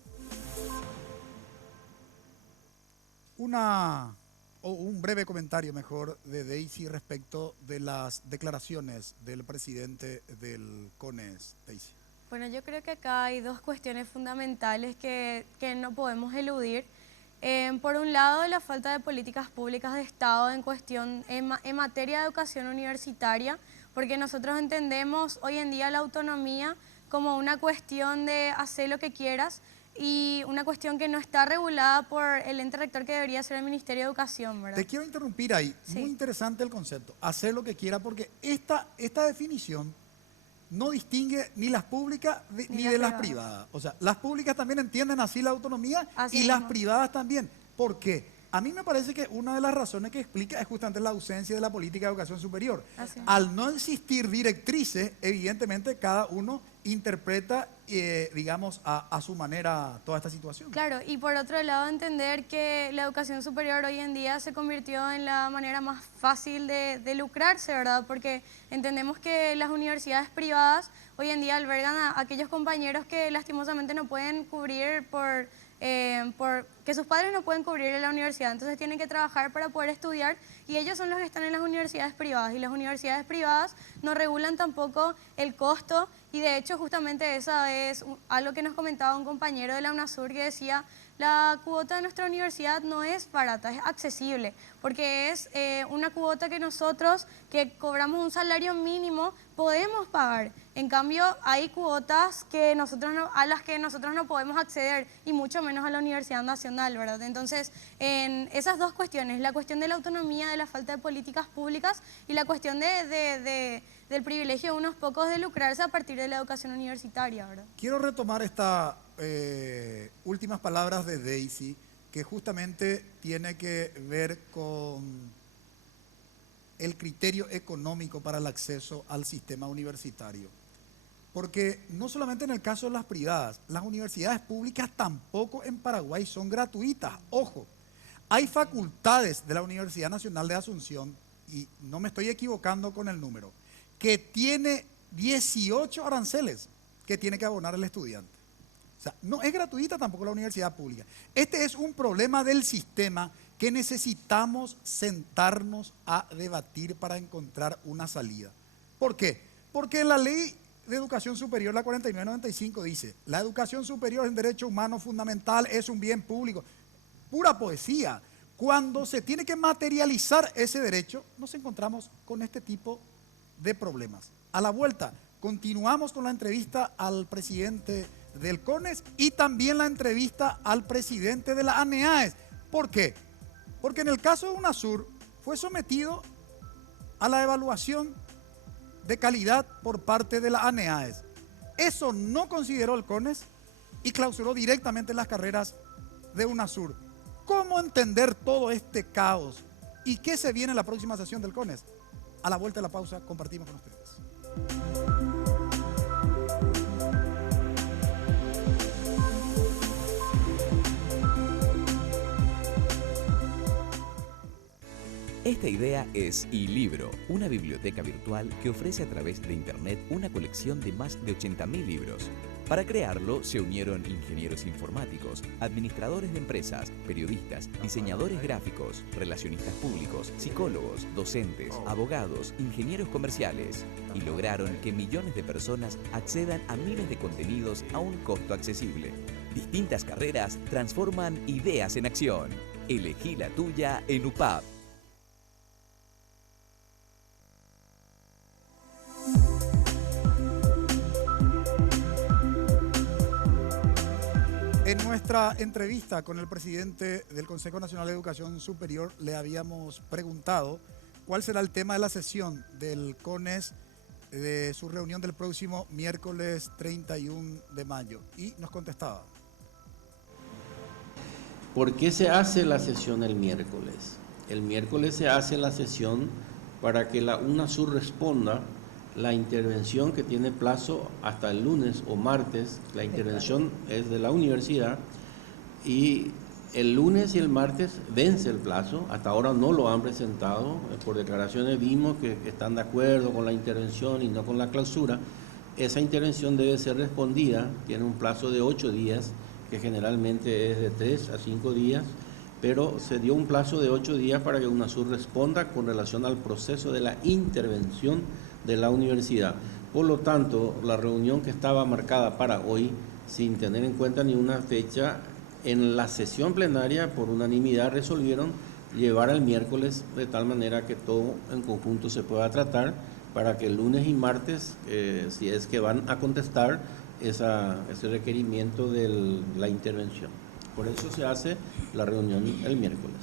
Un breve comentario mejor de Daisy respecto de las declaraciones del presidente del CONES, Daisy. Bueno, yo creo que acá hay dos cuestiones fundamentales que no podemos eludir. Por un lado, la falta de políticas públicas de Estado en materia de educación universitaria, porque nosotros entendemos hoy en día la autonomía como una cuestión de hacer lo que quieras, y una cuestión que no está regulada por el ente rector que debería ser el Ministerio de Educación, ¿verdad? Te quiero interrumpir ahí. Sí. Muy interesante el concepto. Hacer lo que quiera, porque esta definición no distingue ni las públicas ni de las privadas. O sea, las públicas también entienden así la autonomía y las privadas también. ¿Por qué? A mí me parece que una de las razones que explica es justamente la ausencia de la política de educación superior. Al no existir directrices, evidentemente cada uno interpreta, digamos, a su manera toda esta situación. Claro, y por otro lado entender que la educación superior hoy en día se convirtió en la manera más fácil de lucrarse, ¿verdad? Porque entendemos que las universidades privadas hoy en día albergan a aquellos compañeros que lastimosamente no pueden cubrir que sus padres no pueden cubrir en la universidad, entonces tienen que trabajar para poder estudiar y ellos son los que están en las universidades privadas y las universidades privadas no regulan tampoco el costo y de hecho justamente esa es algo que nos comentaba un compañero de la UNASUR que decía la cuota de nuestra universidad no es barata, es accesible porque es una cuota que nosotros que cobramos un salario mínimo podemos pagar. En cambio, hay cuotas que a las que nosotros no podemos acceder y mucho menos a la Universidad Nacional, ¿verdad? Entonces, en esas dos cuestiones, la cuestión de la autonomía, de la falta de políticas públicas y la cuestión del privilegio de unos pocos de lucrarse a partir de la educación universitaria, ¿verdad? Quiero retomar estas últimas palabras de Daisy, que justamente tiene que ver con el criterio económico para el acceso al sistema universitario. Porque no solamente en el caso de las privadas, las universidades públicas tampoco en Paraguay son gratuitas. Ojo, hay facultades de la Universidad Nacional de Asunción, y no me estoy equivocando con el número, que tiene 18 aranceles que tiene que abonar el estudiante. O sea, no es gratuita tampoco la universidad pública. Este es un problema del sistema que necesitamos sentarnos a debatir para encontrar una salida. ¿Por qué? Porque en la ley de educación superior, la 4995, dice, la educación superior es un derecho humano fundamental, es un bien público. Pura poesía. Cuando se tiene que materializar ese derecho, nos encontramos con este tipo de problemas. A la vuelta, continuamos con la entrevista al presidente del CONES y también la entrevista al presidente de la ANEAES. ¿Por qué? Porque en el caso de UNASUR fue sometido a la evaluación de calidad por parte de la ANEAES. Eso no consideró el CONES y clausuró directamente las carreras de UNASUR. ¿Cómo entender todo este caos? ¿Y qué se viene en la próxima sesión del CONES? A la vuelta de la pausa compartimos con ustedes. Esta idea es iLibro, una biblioteca virtual que ofrece a través de Internet una colección de más de 80.000 libros. Para crearlo se unieron ingenieros informáticos, administradores de empresas, periodistas, diseñadores gráficos, relacionistas públicos, psicólogos, docentes, abogados, ingenieros comerciales y lograron que millones de personas accedan a miles de contenidos a un costo accesible. Distintas carreras transforman ideas en acción. Elegí la tuya en UPAP. En nuestra entrevista con el presidente del Consejo Nacional de Educación Superior le habíamos preguntado cuál será el tema de la sesión del CONES de su reunión del próximo miércoles 31 de mayo y nos contestaba. ¿Por qué se hace la sesión el miércoles? El miércoles se hace la sesión para que la UNASUR responda la intervención que tiene plazo hasta el lunes o martes. La intervención es de la universidad y el lunes y el martes vence el plazo. Hasta ahora no lo han presentado. Por declaraciones vimos que están de acuerdo con la intervención y no con la clausura. Esa intervención debe ser respondida, tiene un plazo de 8 días, que generalmente es de 3 a 5 días, pero se dio un plazo de 8 días para que UNASUR responda con relación al proceso de la intervención de la universidad. Por lo tanto, la reunión que estaba marcada para hoy, sin tener en cuenta ni una fecha, en la sesión plenaria por unanimidad resolvieron llevar al miércoles de tal manera que todo en conjunto se pueda tratar para que el lunes y martes, si es que van a contestar ese requerimiento de la intervención. Por eso se hace la reunión el miércoles.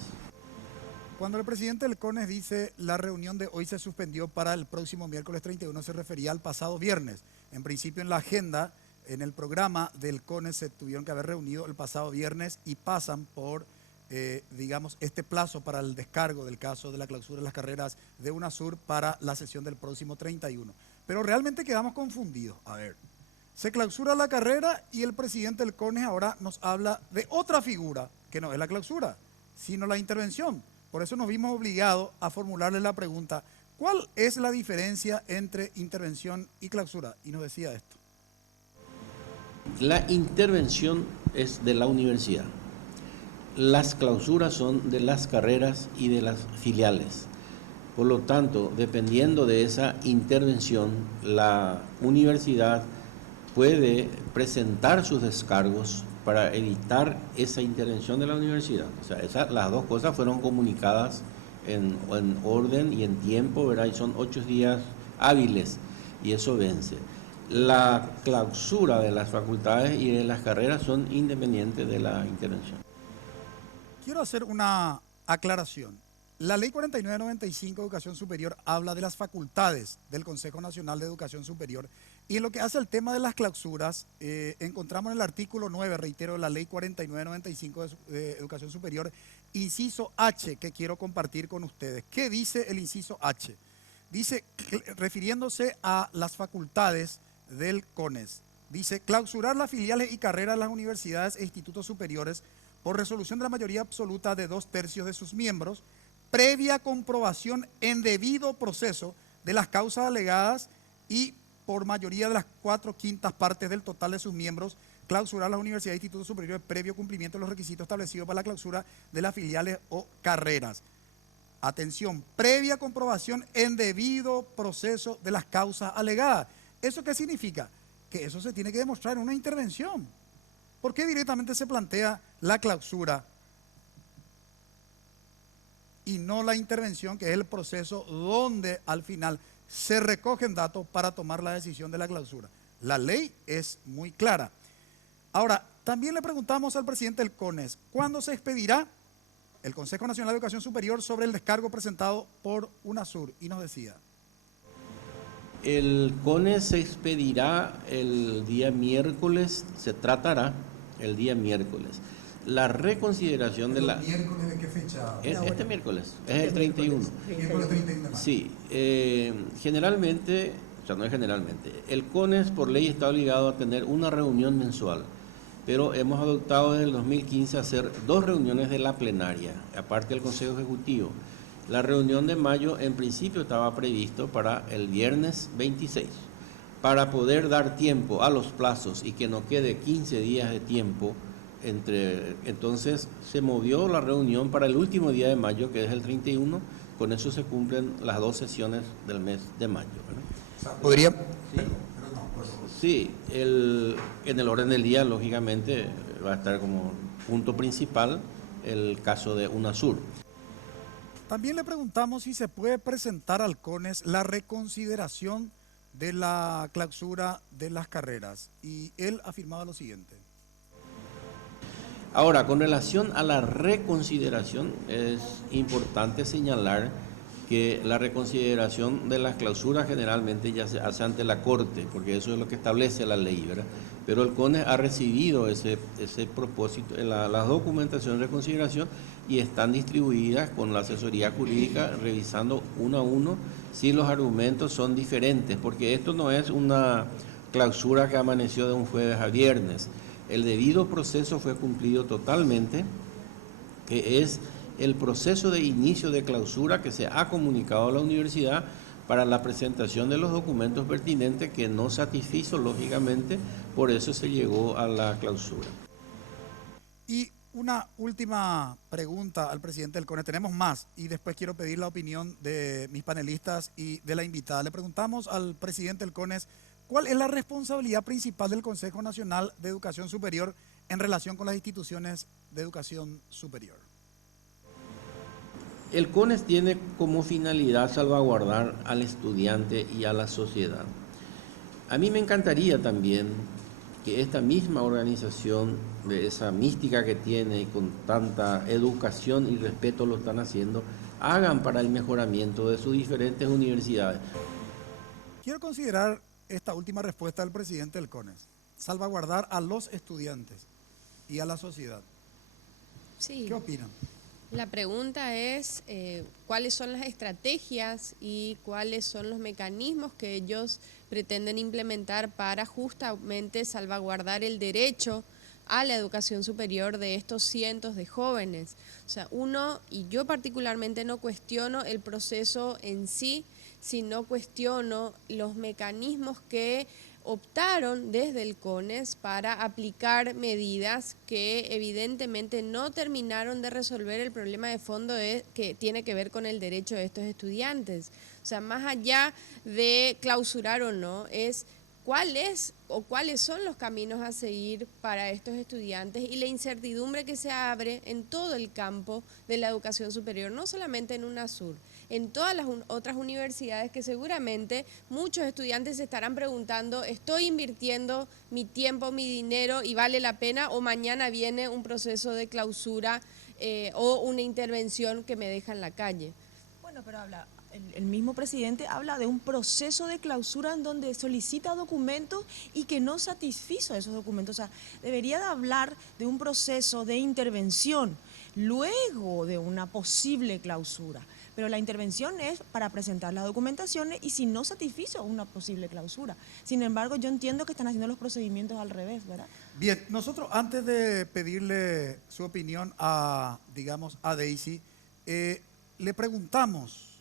Cuando el presidente del CONES dice la reunión de hoy se suspendió para el próximo miércoles 31, se refería al pasado viernes. En principio en la agenda, en el programa del CONES se tuvieron que haber reunido el pasado viernes y pasan por, digamos, este plazo para el descargo del caso de la clausura de las carreras de UNASUR para la sesión del próximo 31. Pero realmente quedamos confundidos. A ver, se clausura la carrera y el presidente del CONES ahora nos habla de otra figura, que no es la clausura, sino la intervención. Por eso nos vimos obligados a formularle la pregunta, ¿cuál es la diferencia entre intervención y clausura? Y nos decía esto. La intervención es de la universidad. Las clausuras son de las carreras y de las filiales. Por lo tanto, dependiendo de esa intervención, la universidad puede presentar sus descargos para evitar esa intervención de la universidad. O sea, las dos cosas fueron comunicadas en orden y en tiempo, ¿verdad? Y son 8 días hábiles y eso vence. La clausura de las facultades y de las carreras son independientes de la intervención. Quiero hacer una aclaración. La Ley 4995 de Educación Superior habla de las facultades del Consejo Nacional de Educación Superior y en lo que hace el tema de las clausuras, encontramos en el artículo 9, reitero, de la Ley 4995 de Educación Superior, inciso H, que quiero compartir con ustedes. ¿Qué dice el inciso H? Dice, refiriéndose a las facultades del CONES, dice, clausurar las filiales y carreras de las universidades e institutos superiores por resolución de la mayoría absoluta de 2/3 de sus miembros, previa comprobación en debido proceso de las causas alegadas y por mayoría de las 4/5 partes del total de sus miembros, clausurar las universidades e institutos superiores previo cumplimiento de los requisitos establecidos para la clausura de las filiales o carreras. Atención, previa comprobación en debido proceso de las causas alegadas. ¿Eso qué significa? Que eso se tiene que demostrar en una intervención. ¿Por qué directamente se plantea la clausura y no la intervención, que es el proceso donde al final se recogen datos para tomar la decisión de la clausura? La ley es muy clara. Ahora, también le preguntamos al presidente del CONES, ¿cuándo se expedirá el Consejo Nacional de Educación Superior sobre el descargo presentado por UNASUR? Y nos decía. El CONES se expedirá el día miércoles, se tratará el día miércoles. La reconsideración de la... ¿Miércoles de qué fecha? Este miércoles, es el 31. Miércoles 31 de mayo. Sí, generalmente, o sea, no es generalmente, el CONES por ley está obligado a tener una reunión mensual, pero hemos adoptado desde el 2015 hacer 2 reuniones de la plenaria, aparte del Consejo Ejecutivo. La reunión de mayo en principio estaba previsto para el viernes 26, para poder dar tiempo a los plazos y que no quede 15 días de tiempo. Entonces se movió la reunión para el último día de mayo, que es el 31, con eso se cumplen las 2 sesiones del mes de mayo, ¿verdad? ¿Podría? Sí, en el orden del día, lógicamente, va a estar como punto principal el caso de UNASUR. También le preguntamos si se puede presentar al CONES la reconsideración de la clausura de las carreras, y él afirmaba lo siguiente. Ahora, con relación a la reconsideración, es importante señalar que la reconsideración de las clausuras generalmente ya se hace ante la Corte, porque eso es lo que establece la ley, ¿verdad? Pero el CONES ha recibido ese propósito, las documentaciones de reconsideración, y están distribuidas con la asesoría jurídica, revisando uno a uno si los argumentos son diferentes, porque esto no es una clausura que amaneció de un jueves a viernes. El debido proceso fue cumplido totalmente, que es el proceso de inicio de clausura que se ha comunicado a la universidad para la presentación de los documentos pertinentes, que no satisfizo lógicamente, por eso se llegó a la clausura. Y una última pregunta al presidente del CONES. Tenemos más y después quiero pedir la opinión de mis panelistas y de la invitada. Le preguntamos al presidente del CONES cuál es la responsabilidad principal del Consejo Nacional de Educación Superior en relación con las instituciones de educación superior. El CONES tiene como finalidad salvaguardar al estudiante y a la sociedad. A mí me encantaría también que esta misma organización, de esa mística que tiene y con tanta educación y respeto lo están haciendo, hagan para el mejoramiento de sus diferentes universidades. Quiero considerar esta última respuesta del presidente del CONES: salvaguardar a los estudiantes y a la sociedad. Sí. ¿Qué opinan? La pregunta es cuáles son las estrategias y cuáles son los mecanismos que ellos pretenden implementar para justamente salvaguardar el derecho a la educación superior de estos cientos de jóvenes. O sea, y yo particularmente no cuestiono el proceso en sí, sino cuestiono los mecanismos que optaron desde el CONES para aplicar medidas que evidentemente no terminaron de resolver el problema de fondo que tiene que ver con el derecho de estos estudiantes. O sea, más allá de clausurar o no, es cuáles son los caminos a seguir para estos estudiantes y la incertidumbre que se abre en todo el campo de la educación superior, no solamente en UNASUR, en todas las otras universidades, que seguramente muchos estudiantes se estarán preguntando: ¿estoy invirtiendo mi tiempo, mi dinero y vale la pena, o mañana viene un proceso de clausura o una intervención que me deja en la calle? Bueno, pero el mismo presidente habla de un proceso de clausura en donde solicita documentos y que no satisfizo esos documentos. O sea, debería de hablar de un proceso de intervención luego de una posible clausura. Pero la intervención es para presentar las documentaciones y si no satisfizo una posible clausura. Sin embargo, yo entiendo que están haciendo los procedimientos al revés, ¿verdad? Bien, nosotros antes de pedirle su opinión a Daisy, le preguntamos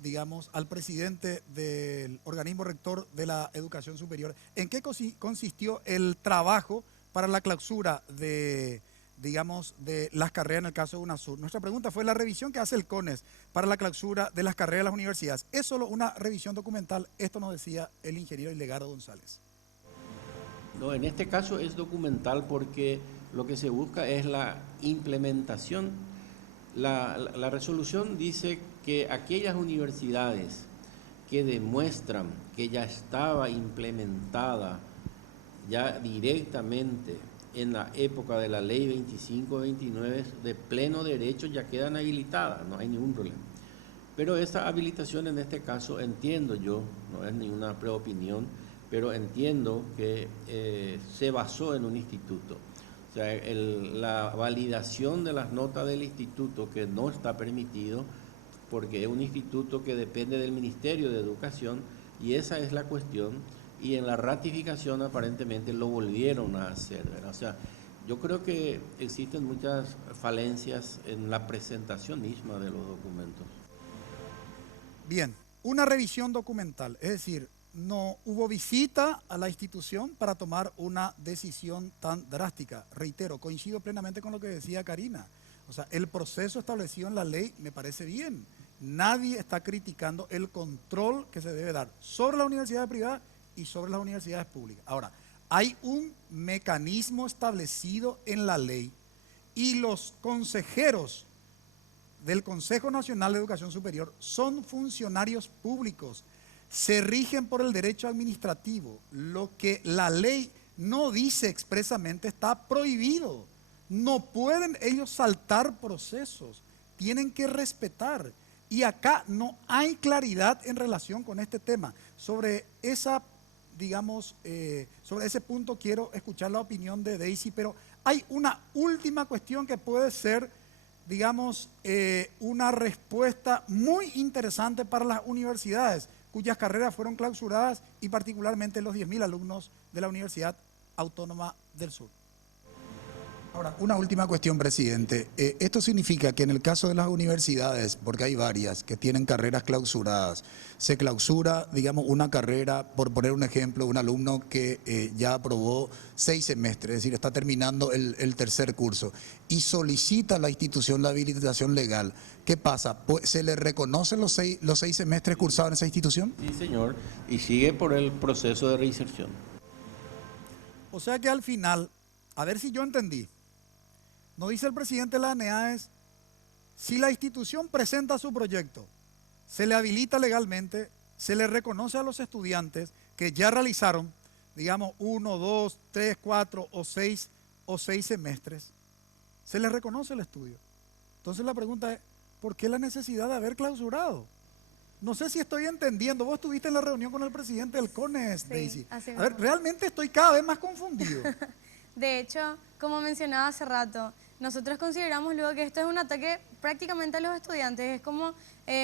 digamos, al presidente del organismo rector de la educación superior. ¿En qué consistió el trabajo para la clausura de, digamos, de las carreras en el caso de UNASUR? Nuestra pregunta fue la revisión que hace el CONES para la clausura de las carreras de las universidades. ¿Es solo una revisión documental? Esto nos decía el ingeniero Hildegardo González. No, en este caso es documental porque lo que se busca es la implementación. La resolución dice que aquellas universidades que demuestran que ya estaba implementada ya directamente en la época de la ley 2529 de pleno derecho ya quedan habilitadas, no hay ningún problema. Pero esta habilitación en este caso entiendo yo, no es ninguna preopinión, pero entiendo que se basó en un instituto. O sea, la validación de las notas del instituto, que no está permitido, porque es un instituto que depende del Ministerio de Educación, y esa es la cuestión, y en la ratificación aparentemente lo volvieron a hacer, ¿verdad? O sea, yo creo que existen muchas falencias en la presentación misma de los documentos. Bien, una revisión documental, es decir, no hubo visita a la institución para tomar una decisión tan drástica. Reitero, coincido plenamente con lo que decía Karina. O sea, el proceso establecido en la ley me parece bien. Nadie está criticando el control que se debe dar sobre las universidades privadas y sobre las universidades públicas. Ahora, hay un mecanismo establecido en la ley y los consejeros del Consejo Nacional de Educación Superior son funcionarios públicos. Se rigen por el derecho administrativo. Lo que la ley no dice expresamente está prohibido. No pueden ellos saltar procesos, tienen que respetar. Y acá no hay claridad en relación con este tema. Sobre esa, digamos, sobre ese punto quiero escuchar la opinión de Daisy, pero hay una última cuestión que puede ser, digamos, una respuesta muy interesante para las universidades, cuyas carreras fueron clausuradas y particularmente los 10.000 alumnos de la Universidad Autónoma del Sur. Ahora, una última cuestión, presidente. Esto significa que en el caso de las universidades, porque hay varias que tienen carreras clausuradas, se clausura, digamos, una carrera, por poner un ejemplo, un alumno que ya aprobó 6 semestres, es decir, está terminando el tercer curso, y solicita a la institución la habilitación legal. ¿Qué pasa? ¿Se le reconocen los seis semestres cursados en esa institución? Sí, señor, y sigue por el proceso de reinserción. O sea que al final, a ver si yo entendí, no dice el presidente de la ANEAES, si la institución presenta su proyecto, se le habilita legalmente, se le reconoce a los estudiantes que ya realizaron, digamos, 1, 2, 3, 4 o 6 semestres, se les reconoce el estudio. Entonces la pregunta es, ¿por qué la necesidad de haber clausurado? No sé si estoy entendiendo. Vos estuviste en la reunión con el presidente del CONES, Daisy. Así A ver, mismo. realmente estoy cada vez más confundido. De hecho, como mencionaba hace rato, nosotros consideramos luego que esto es un ataque prácticamente a los estudiantes, es como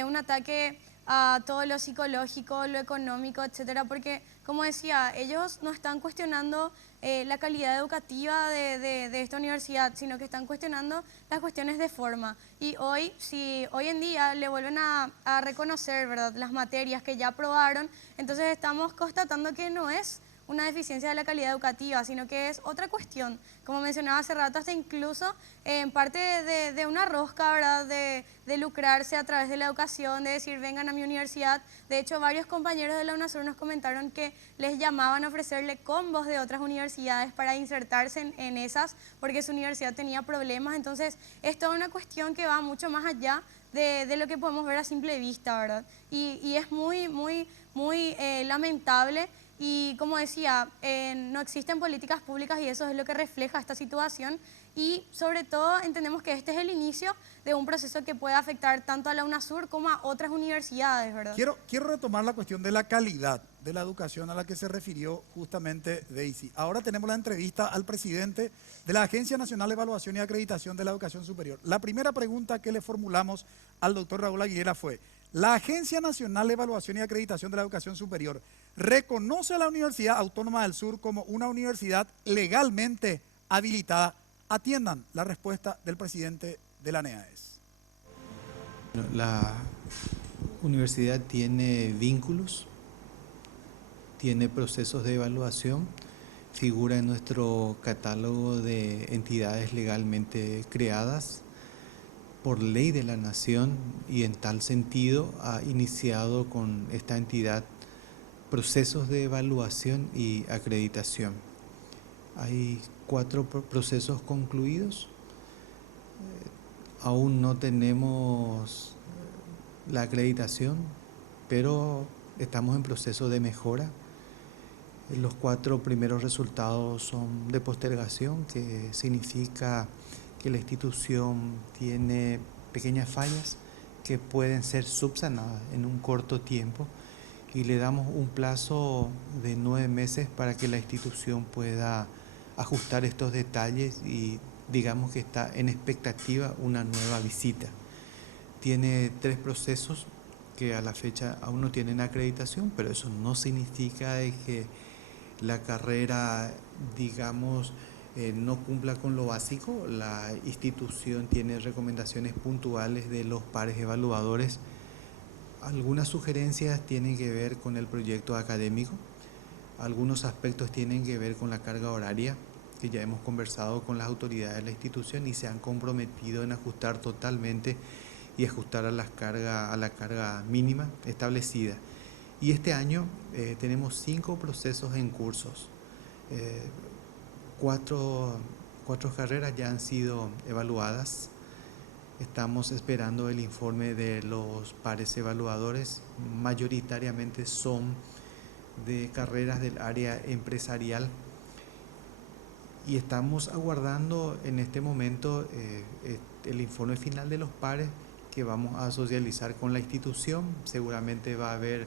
un ataque a todo lo psicológico, lo económico, etcétera, porque, como decía, ellos no están cuestionando la calidad educativa de esta universidad, sino que están cuestionando las cuestiones de forma. Y hoy, si hoy en día le vuelven a reconocer, ¿verdad?, las materias que ya aprobaron, entonces estamos constatando que no es una deficiencia de la calidad educativa, sino que es otra cuestión. Como mencionaba hace rato, hasta incluso en parte de una rosca, ¿verdad?, de lucrarse a través de la educación, de decir, vengan a mi universidad. De hecho, varios compañeros de la UNASUR nos comentaron que les llamaban a ofrecerle combos de otras universidades para insertarse en esas, porque su universidad tenía problemas. Entonces, es toda una cuestión que va mucho más allá de lo que podemos ver a simple vista, ¿verdad? Y es muy lamentable. Y como decía, no existen políticas públicas y eso es lo que refleja esta situación. Y sobre todo entendemos que este es el inicio de un proceso que puede afectar tanto a la UNASUR como a otras universidades, ¿verdad? Quiero retomar la cuestión de la calidad de la educación a la que se refirió justamente Daisy. Ahora tenemos la entrevista al presidente de la Agencia Nacional de Evaluación y Acreditación de la Educación Superior. La primera pregunta que le formulamos al doctor Raúl Aguilera fue: la Agencia Nacional de Evaluación y Acreditación de la Educación Superior reconoce a la Universidad Autónoma del Sur como una universidad legalmente habilitada. Atiendan la respuesta del presidente de la ANEAES. universidad tiene vínculos, tiene procesos de evaluación, figura en nuestro catálogo de entidades legalmente creadas por ley de la nación, y en tal sentido ha iniciado con esta entidad procesos de evaluación y acreditación. Hay 4 procesos concluidos. Aún no tenemos la acreditación, pero estamos en proceso de mejora. Los 4 primeros resultados son de postergación, que significa que la institución tiene pequeñas fallas que pueden ser subsanadas en un corto tiempo, y le damos un plazo de 9 meses para que la institución pueda ajustar estos detalles, y digamos que está en expectativa una nueva visita. Tiene 3 procesos que a la fecha aún no tienen acreditación, pero eso no significa de que la carrera, digamos, no cumpla con lo básico. La institución tiene recomendaciones puntuales de los pares evaluadores. Algunas sugerencias tienen que ver con el proyecto académico, algunos aspectos tienen que ver con la carga horaria, que ya hemos conversado con las autoridades de la institución y se han comprometido en ajustar totalmente y ajustar a la carga mínima establecida. Y este año tenemos 5 procesos en cursos. 4 carreras ya han sido evaluadas. Estamos esperando el informe de los pares evaluadores. Mayoritariamente son de carreras del área empresarial. Y estamos aguardando en este momento el informe final de los pares que vamos a socializar con la institución. Seguramente va a haber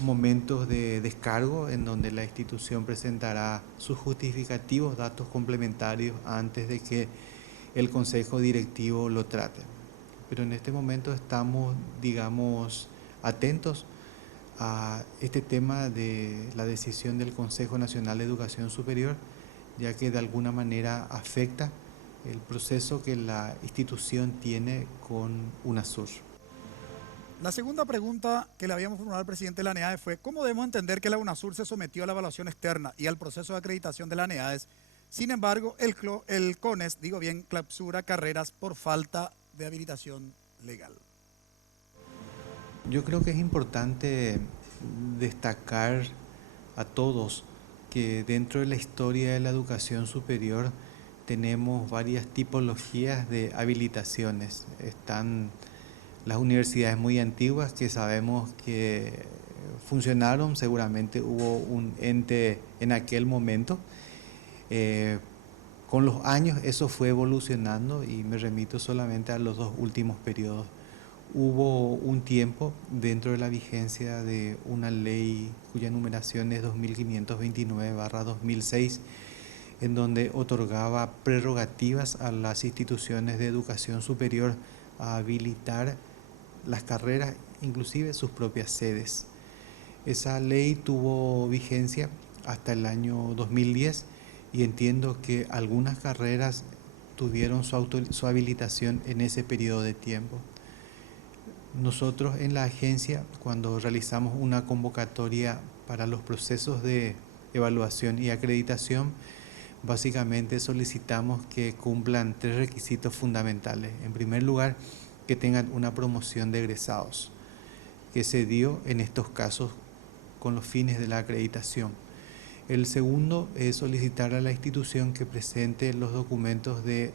momentos de descargo en donde la institución presentará sus justificativos, datos complementarios antes de que el consejo directivo lo trate. Pero en este momento estamos, digamos, atentos a este tema de la decisión del Consejo Nacional de Educación Superior, ya que de alguna manera afecta el proceso que la institución tiene con UNASUR. La segunda pregunta que le habíamos formulado al presidente de la ANEADES fue: ¿cómo debemos entender que la UNASUR se sometió a la evaluación externa y al proceso de acreditación de la ANEADES? Sin embargo, el CONES, clausura carreras por falta de habilitación legal. Yo creo que es importante destacar a todos que dentro de la historia de la educación superior tenemos varias tipologías de habilitaciones. Están las universidades muy antiguas que sabemos que funcionaron, seguramente hubo un ente en aquel momento. Con los años eso fue evolucionando y me remito solamente a los 2 últimos periodos. Hubo un tiempo dentro de la vigencia de una ley cuya numeración es 2529/2006, en donde otorgaba prerrogativas a las instituciones de educación superior a habilitar las carreras, inclusive sus propias sedes. Esa ley tuvo vigencia hasta el año 2010 y entiendo que algunas carreras tuvieron su habilitación en ese periodo de tiempo. Nosotros en la agencia, cuando realizamos una convocatoria para los procesos de evaluación y acreditación, básicamente solicitamos que cumplan 3 requisitos fundamentales. En primer lugar, que tengan una promoción de egresados, que se dio en estos casos con los fines de la acreditación. El segundo es solicitar a la institución que presente los documentos de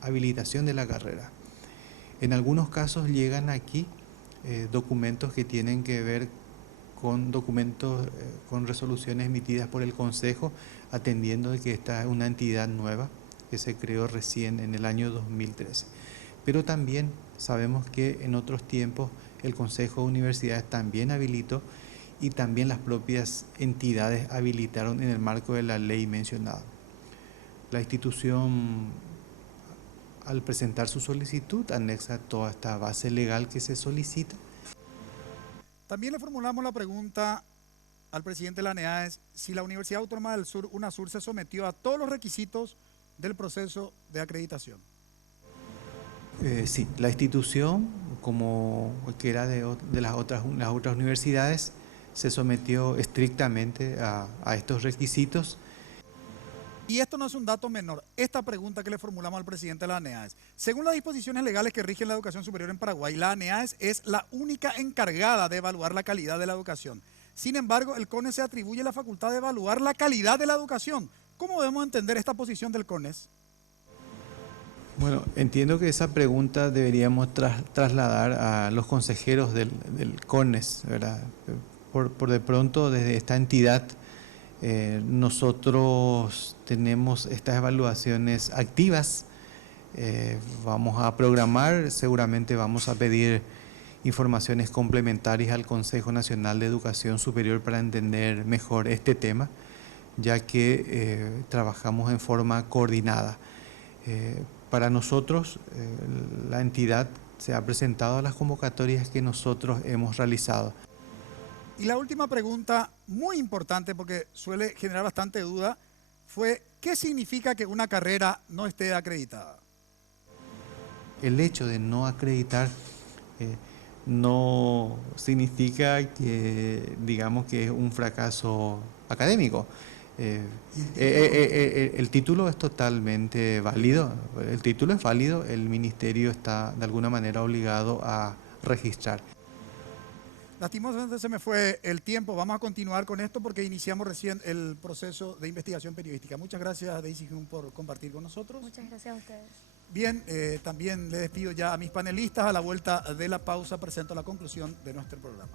habilitación de la carrera. En algunos casos llegan aquí documentos que tienen que ver con con resoluciones emitidas por el Consejo, atendiendo de que esta es una entidad nueva que se creó recién en el año 2013. Pero también sabemos que en otros tiempos el Consejo de Universidades también habilitó y también las propias entidades habilitaron en el marco de la ley mencionada. La institución, al presentar su solicitud, anexa toda esta base legal que se solicita. También le formulamos la pregunta al presidente de la ANEADES si la Universidad Autónoma del Sur, UNASUR, se sometió a todos los requisitos del proceso de acreditación. Sí, la institución como cualquiera de las otras universidades, se sometió estrictamente a estos requisitos. Y esto no es un dato menor. Esta pregunta que le formulamos al presidente de la ANEAES. Según las disposiciones legales que rigen la educación superior en Paraguay, la ANEAES es la única encargada de evaluar la calidad de la educación. Sin embargo, el CONES se atribuye la facultad de evaluar la calidad de la educación. ¿Cómo debemos entender esta posición del CONES? Bueno, entiendo que esa pregunta deberíamos trasladar a los consejeros del CONES, ¿verdad? Por de pronto, desde esta entidad, nosotros tenemos estas evaluaciones activas. Vamos a programar, seguramente vamos a pedir informaciones complementarias al Consejo Nacional de Educación Superior para entender mejor este tema, ya que trabajamos en forma coordinada. Para nosotros, la entidad se ha presentado a las convocatorias que nosotros hemos realizado. Y la última pregunta, muy importante porque suele generar bastante duda, fue ¿qué significa que una carrera no esté acreditada? El hecho de no acreditar no significa que, digamos, que es un fracaso académico. El título es totalmente válido, el título es válido, el ministerio está de alguna manera obligado a registrar. Lastimosamente se me fue el tiempo, vamos a continuar con esto porque iniciamos recién el proceso de investigación periodística. Muchas gracias, Daisy Hyun, por compartir con nosotros. Muchas gracias a ustedes. Bien, también le despido ya a mis panelistas. A la vuelta de la pausa presento la conclusión de nuestro programa.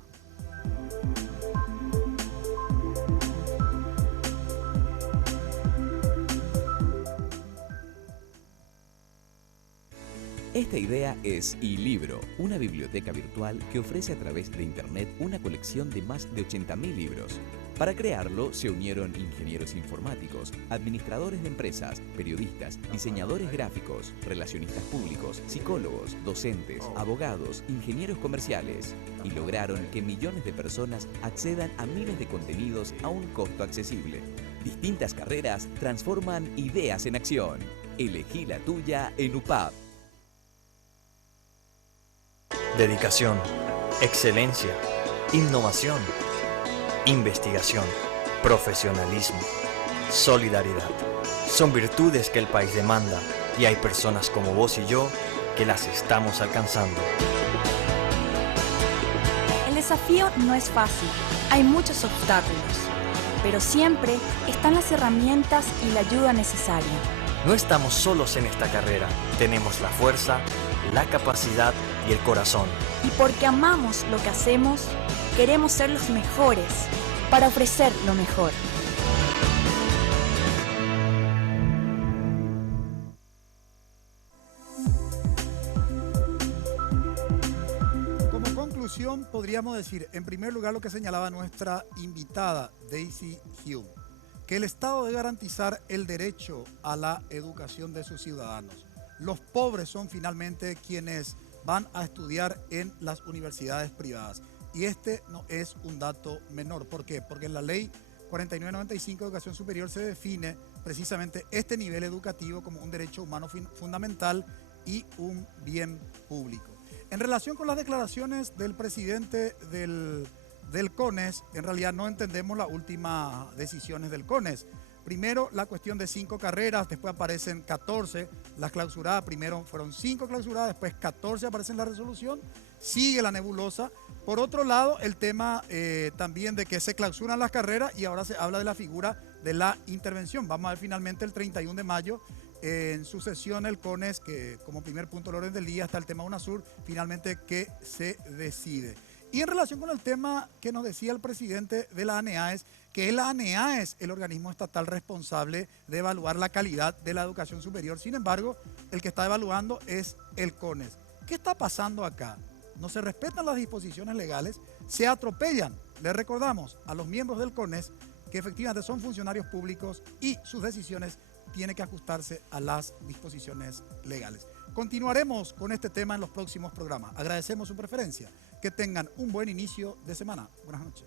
Esta idea es iLibro, una biblioteca virtual que ofrece a través de Internet una colección de más de 80.000 libros. Para crearlo se unieron ingenieros informáticos, administradores de empresas, periodistas, diseñadores gráficos, relacionistas públicos, psicólogos, docentes, abogados, ingenieros comerciales y lograron que millones de personas accedan a miles de contenidos a un costo accesible. Distintas carreras transforman ideas en acción. Elegí la tuya en UPAP. Dedicación, excelencia, innovación, investigación, profesionalismo, solidaridad. Son virtudes que el país demanda y hay personas como vos y yo que las estamos alcanzando. El desafío no es fácil, hay muchos obstáculos, pero siempre están las herramientas y la ayuda necesaria. No estamos solos en esta carrera, tenemos la fuerza, la capacidad y el corazón. Y porque amamos lo que hacemos, queremos ser los mejores para ofrecer lo mejor. Como conclusión, podríamos decir, en primer lugar, lo que señalaba nuestra invitada, Daisy Hyun, que el Estado debe garantizar el derecho a la educación de sus ciudadanos. Los pobres son finalmente quienes van a estudiar en las universidades privadas. Y este no es un dato menor. ¿Por qué? Porque en la ley 4995 de Educación Superior se define precisamente este nivel educativo como un derecho humano fundamental y un bien público. En relación con las declaraciones del presidente del CONES, en realidad no entendemos las últimas decisiones del CONES. Primero la cuestión de 5 carreras, después aparecen 14, las clausuradas, primero fueron 5 clausuradas, después 14 aparecen en la resolución, sigue la nebulosa. Por otro lado, el tema también de que se clausuran las carreras y ahora se habla de la figura de la intervención. Vamos a ver finalmente el 31 de mayo en su sesión el CONES, que como primer punto del orden del día está el tema UNASUR, finalmente que se decide. Y en relación con el tema que nos decía el presidente de la ANEAES, que la ANEAES, el organismo estatal responsable de evaluar la calidad de la educación superior. Sin embargo, el que está evaluando es el CONES. ¿Qué está pasando acá? No se respetan las disposiciones legales, se atropellan. Les recordamos a los miembros del CONES que efectivamente son funcionarios públicos y sus decisiones tienen que ajustarse a las disposiciones legales. Continuaremos con este tema en los próximos programas. Agradecemos su preferencia. Que tengan un buen inicio de semana. Buenas noches.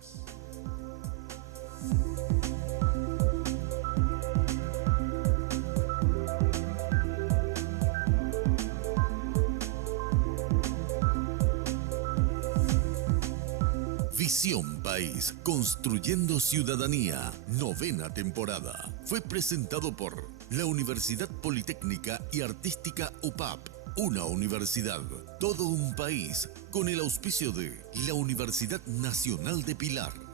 Visión País, construyendo ciudadanía, 9ª temporada. Fue presentado por la Universidad Politécnica y Artística UPAP, una universidad, todo un país, con el auspicio de la Universidad Nacional de Pilar.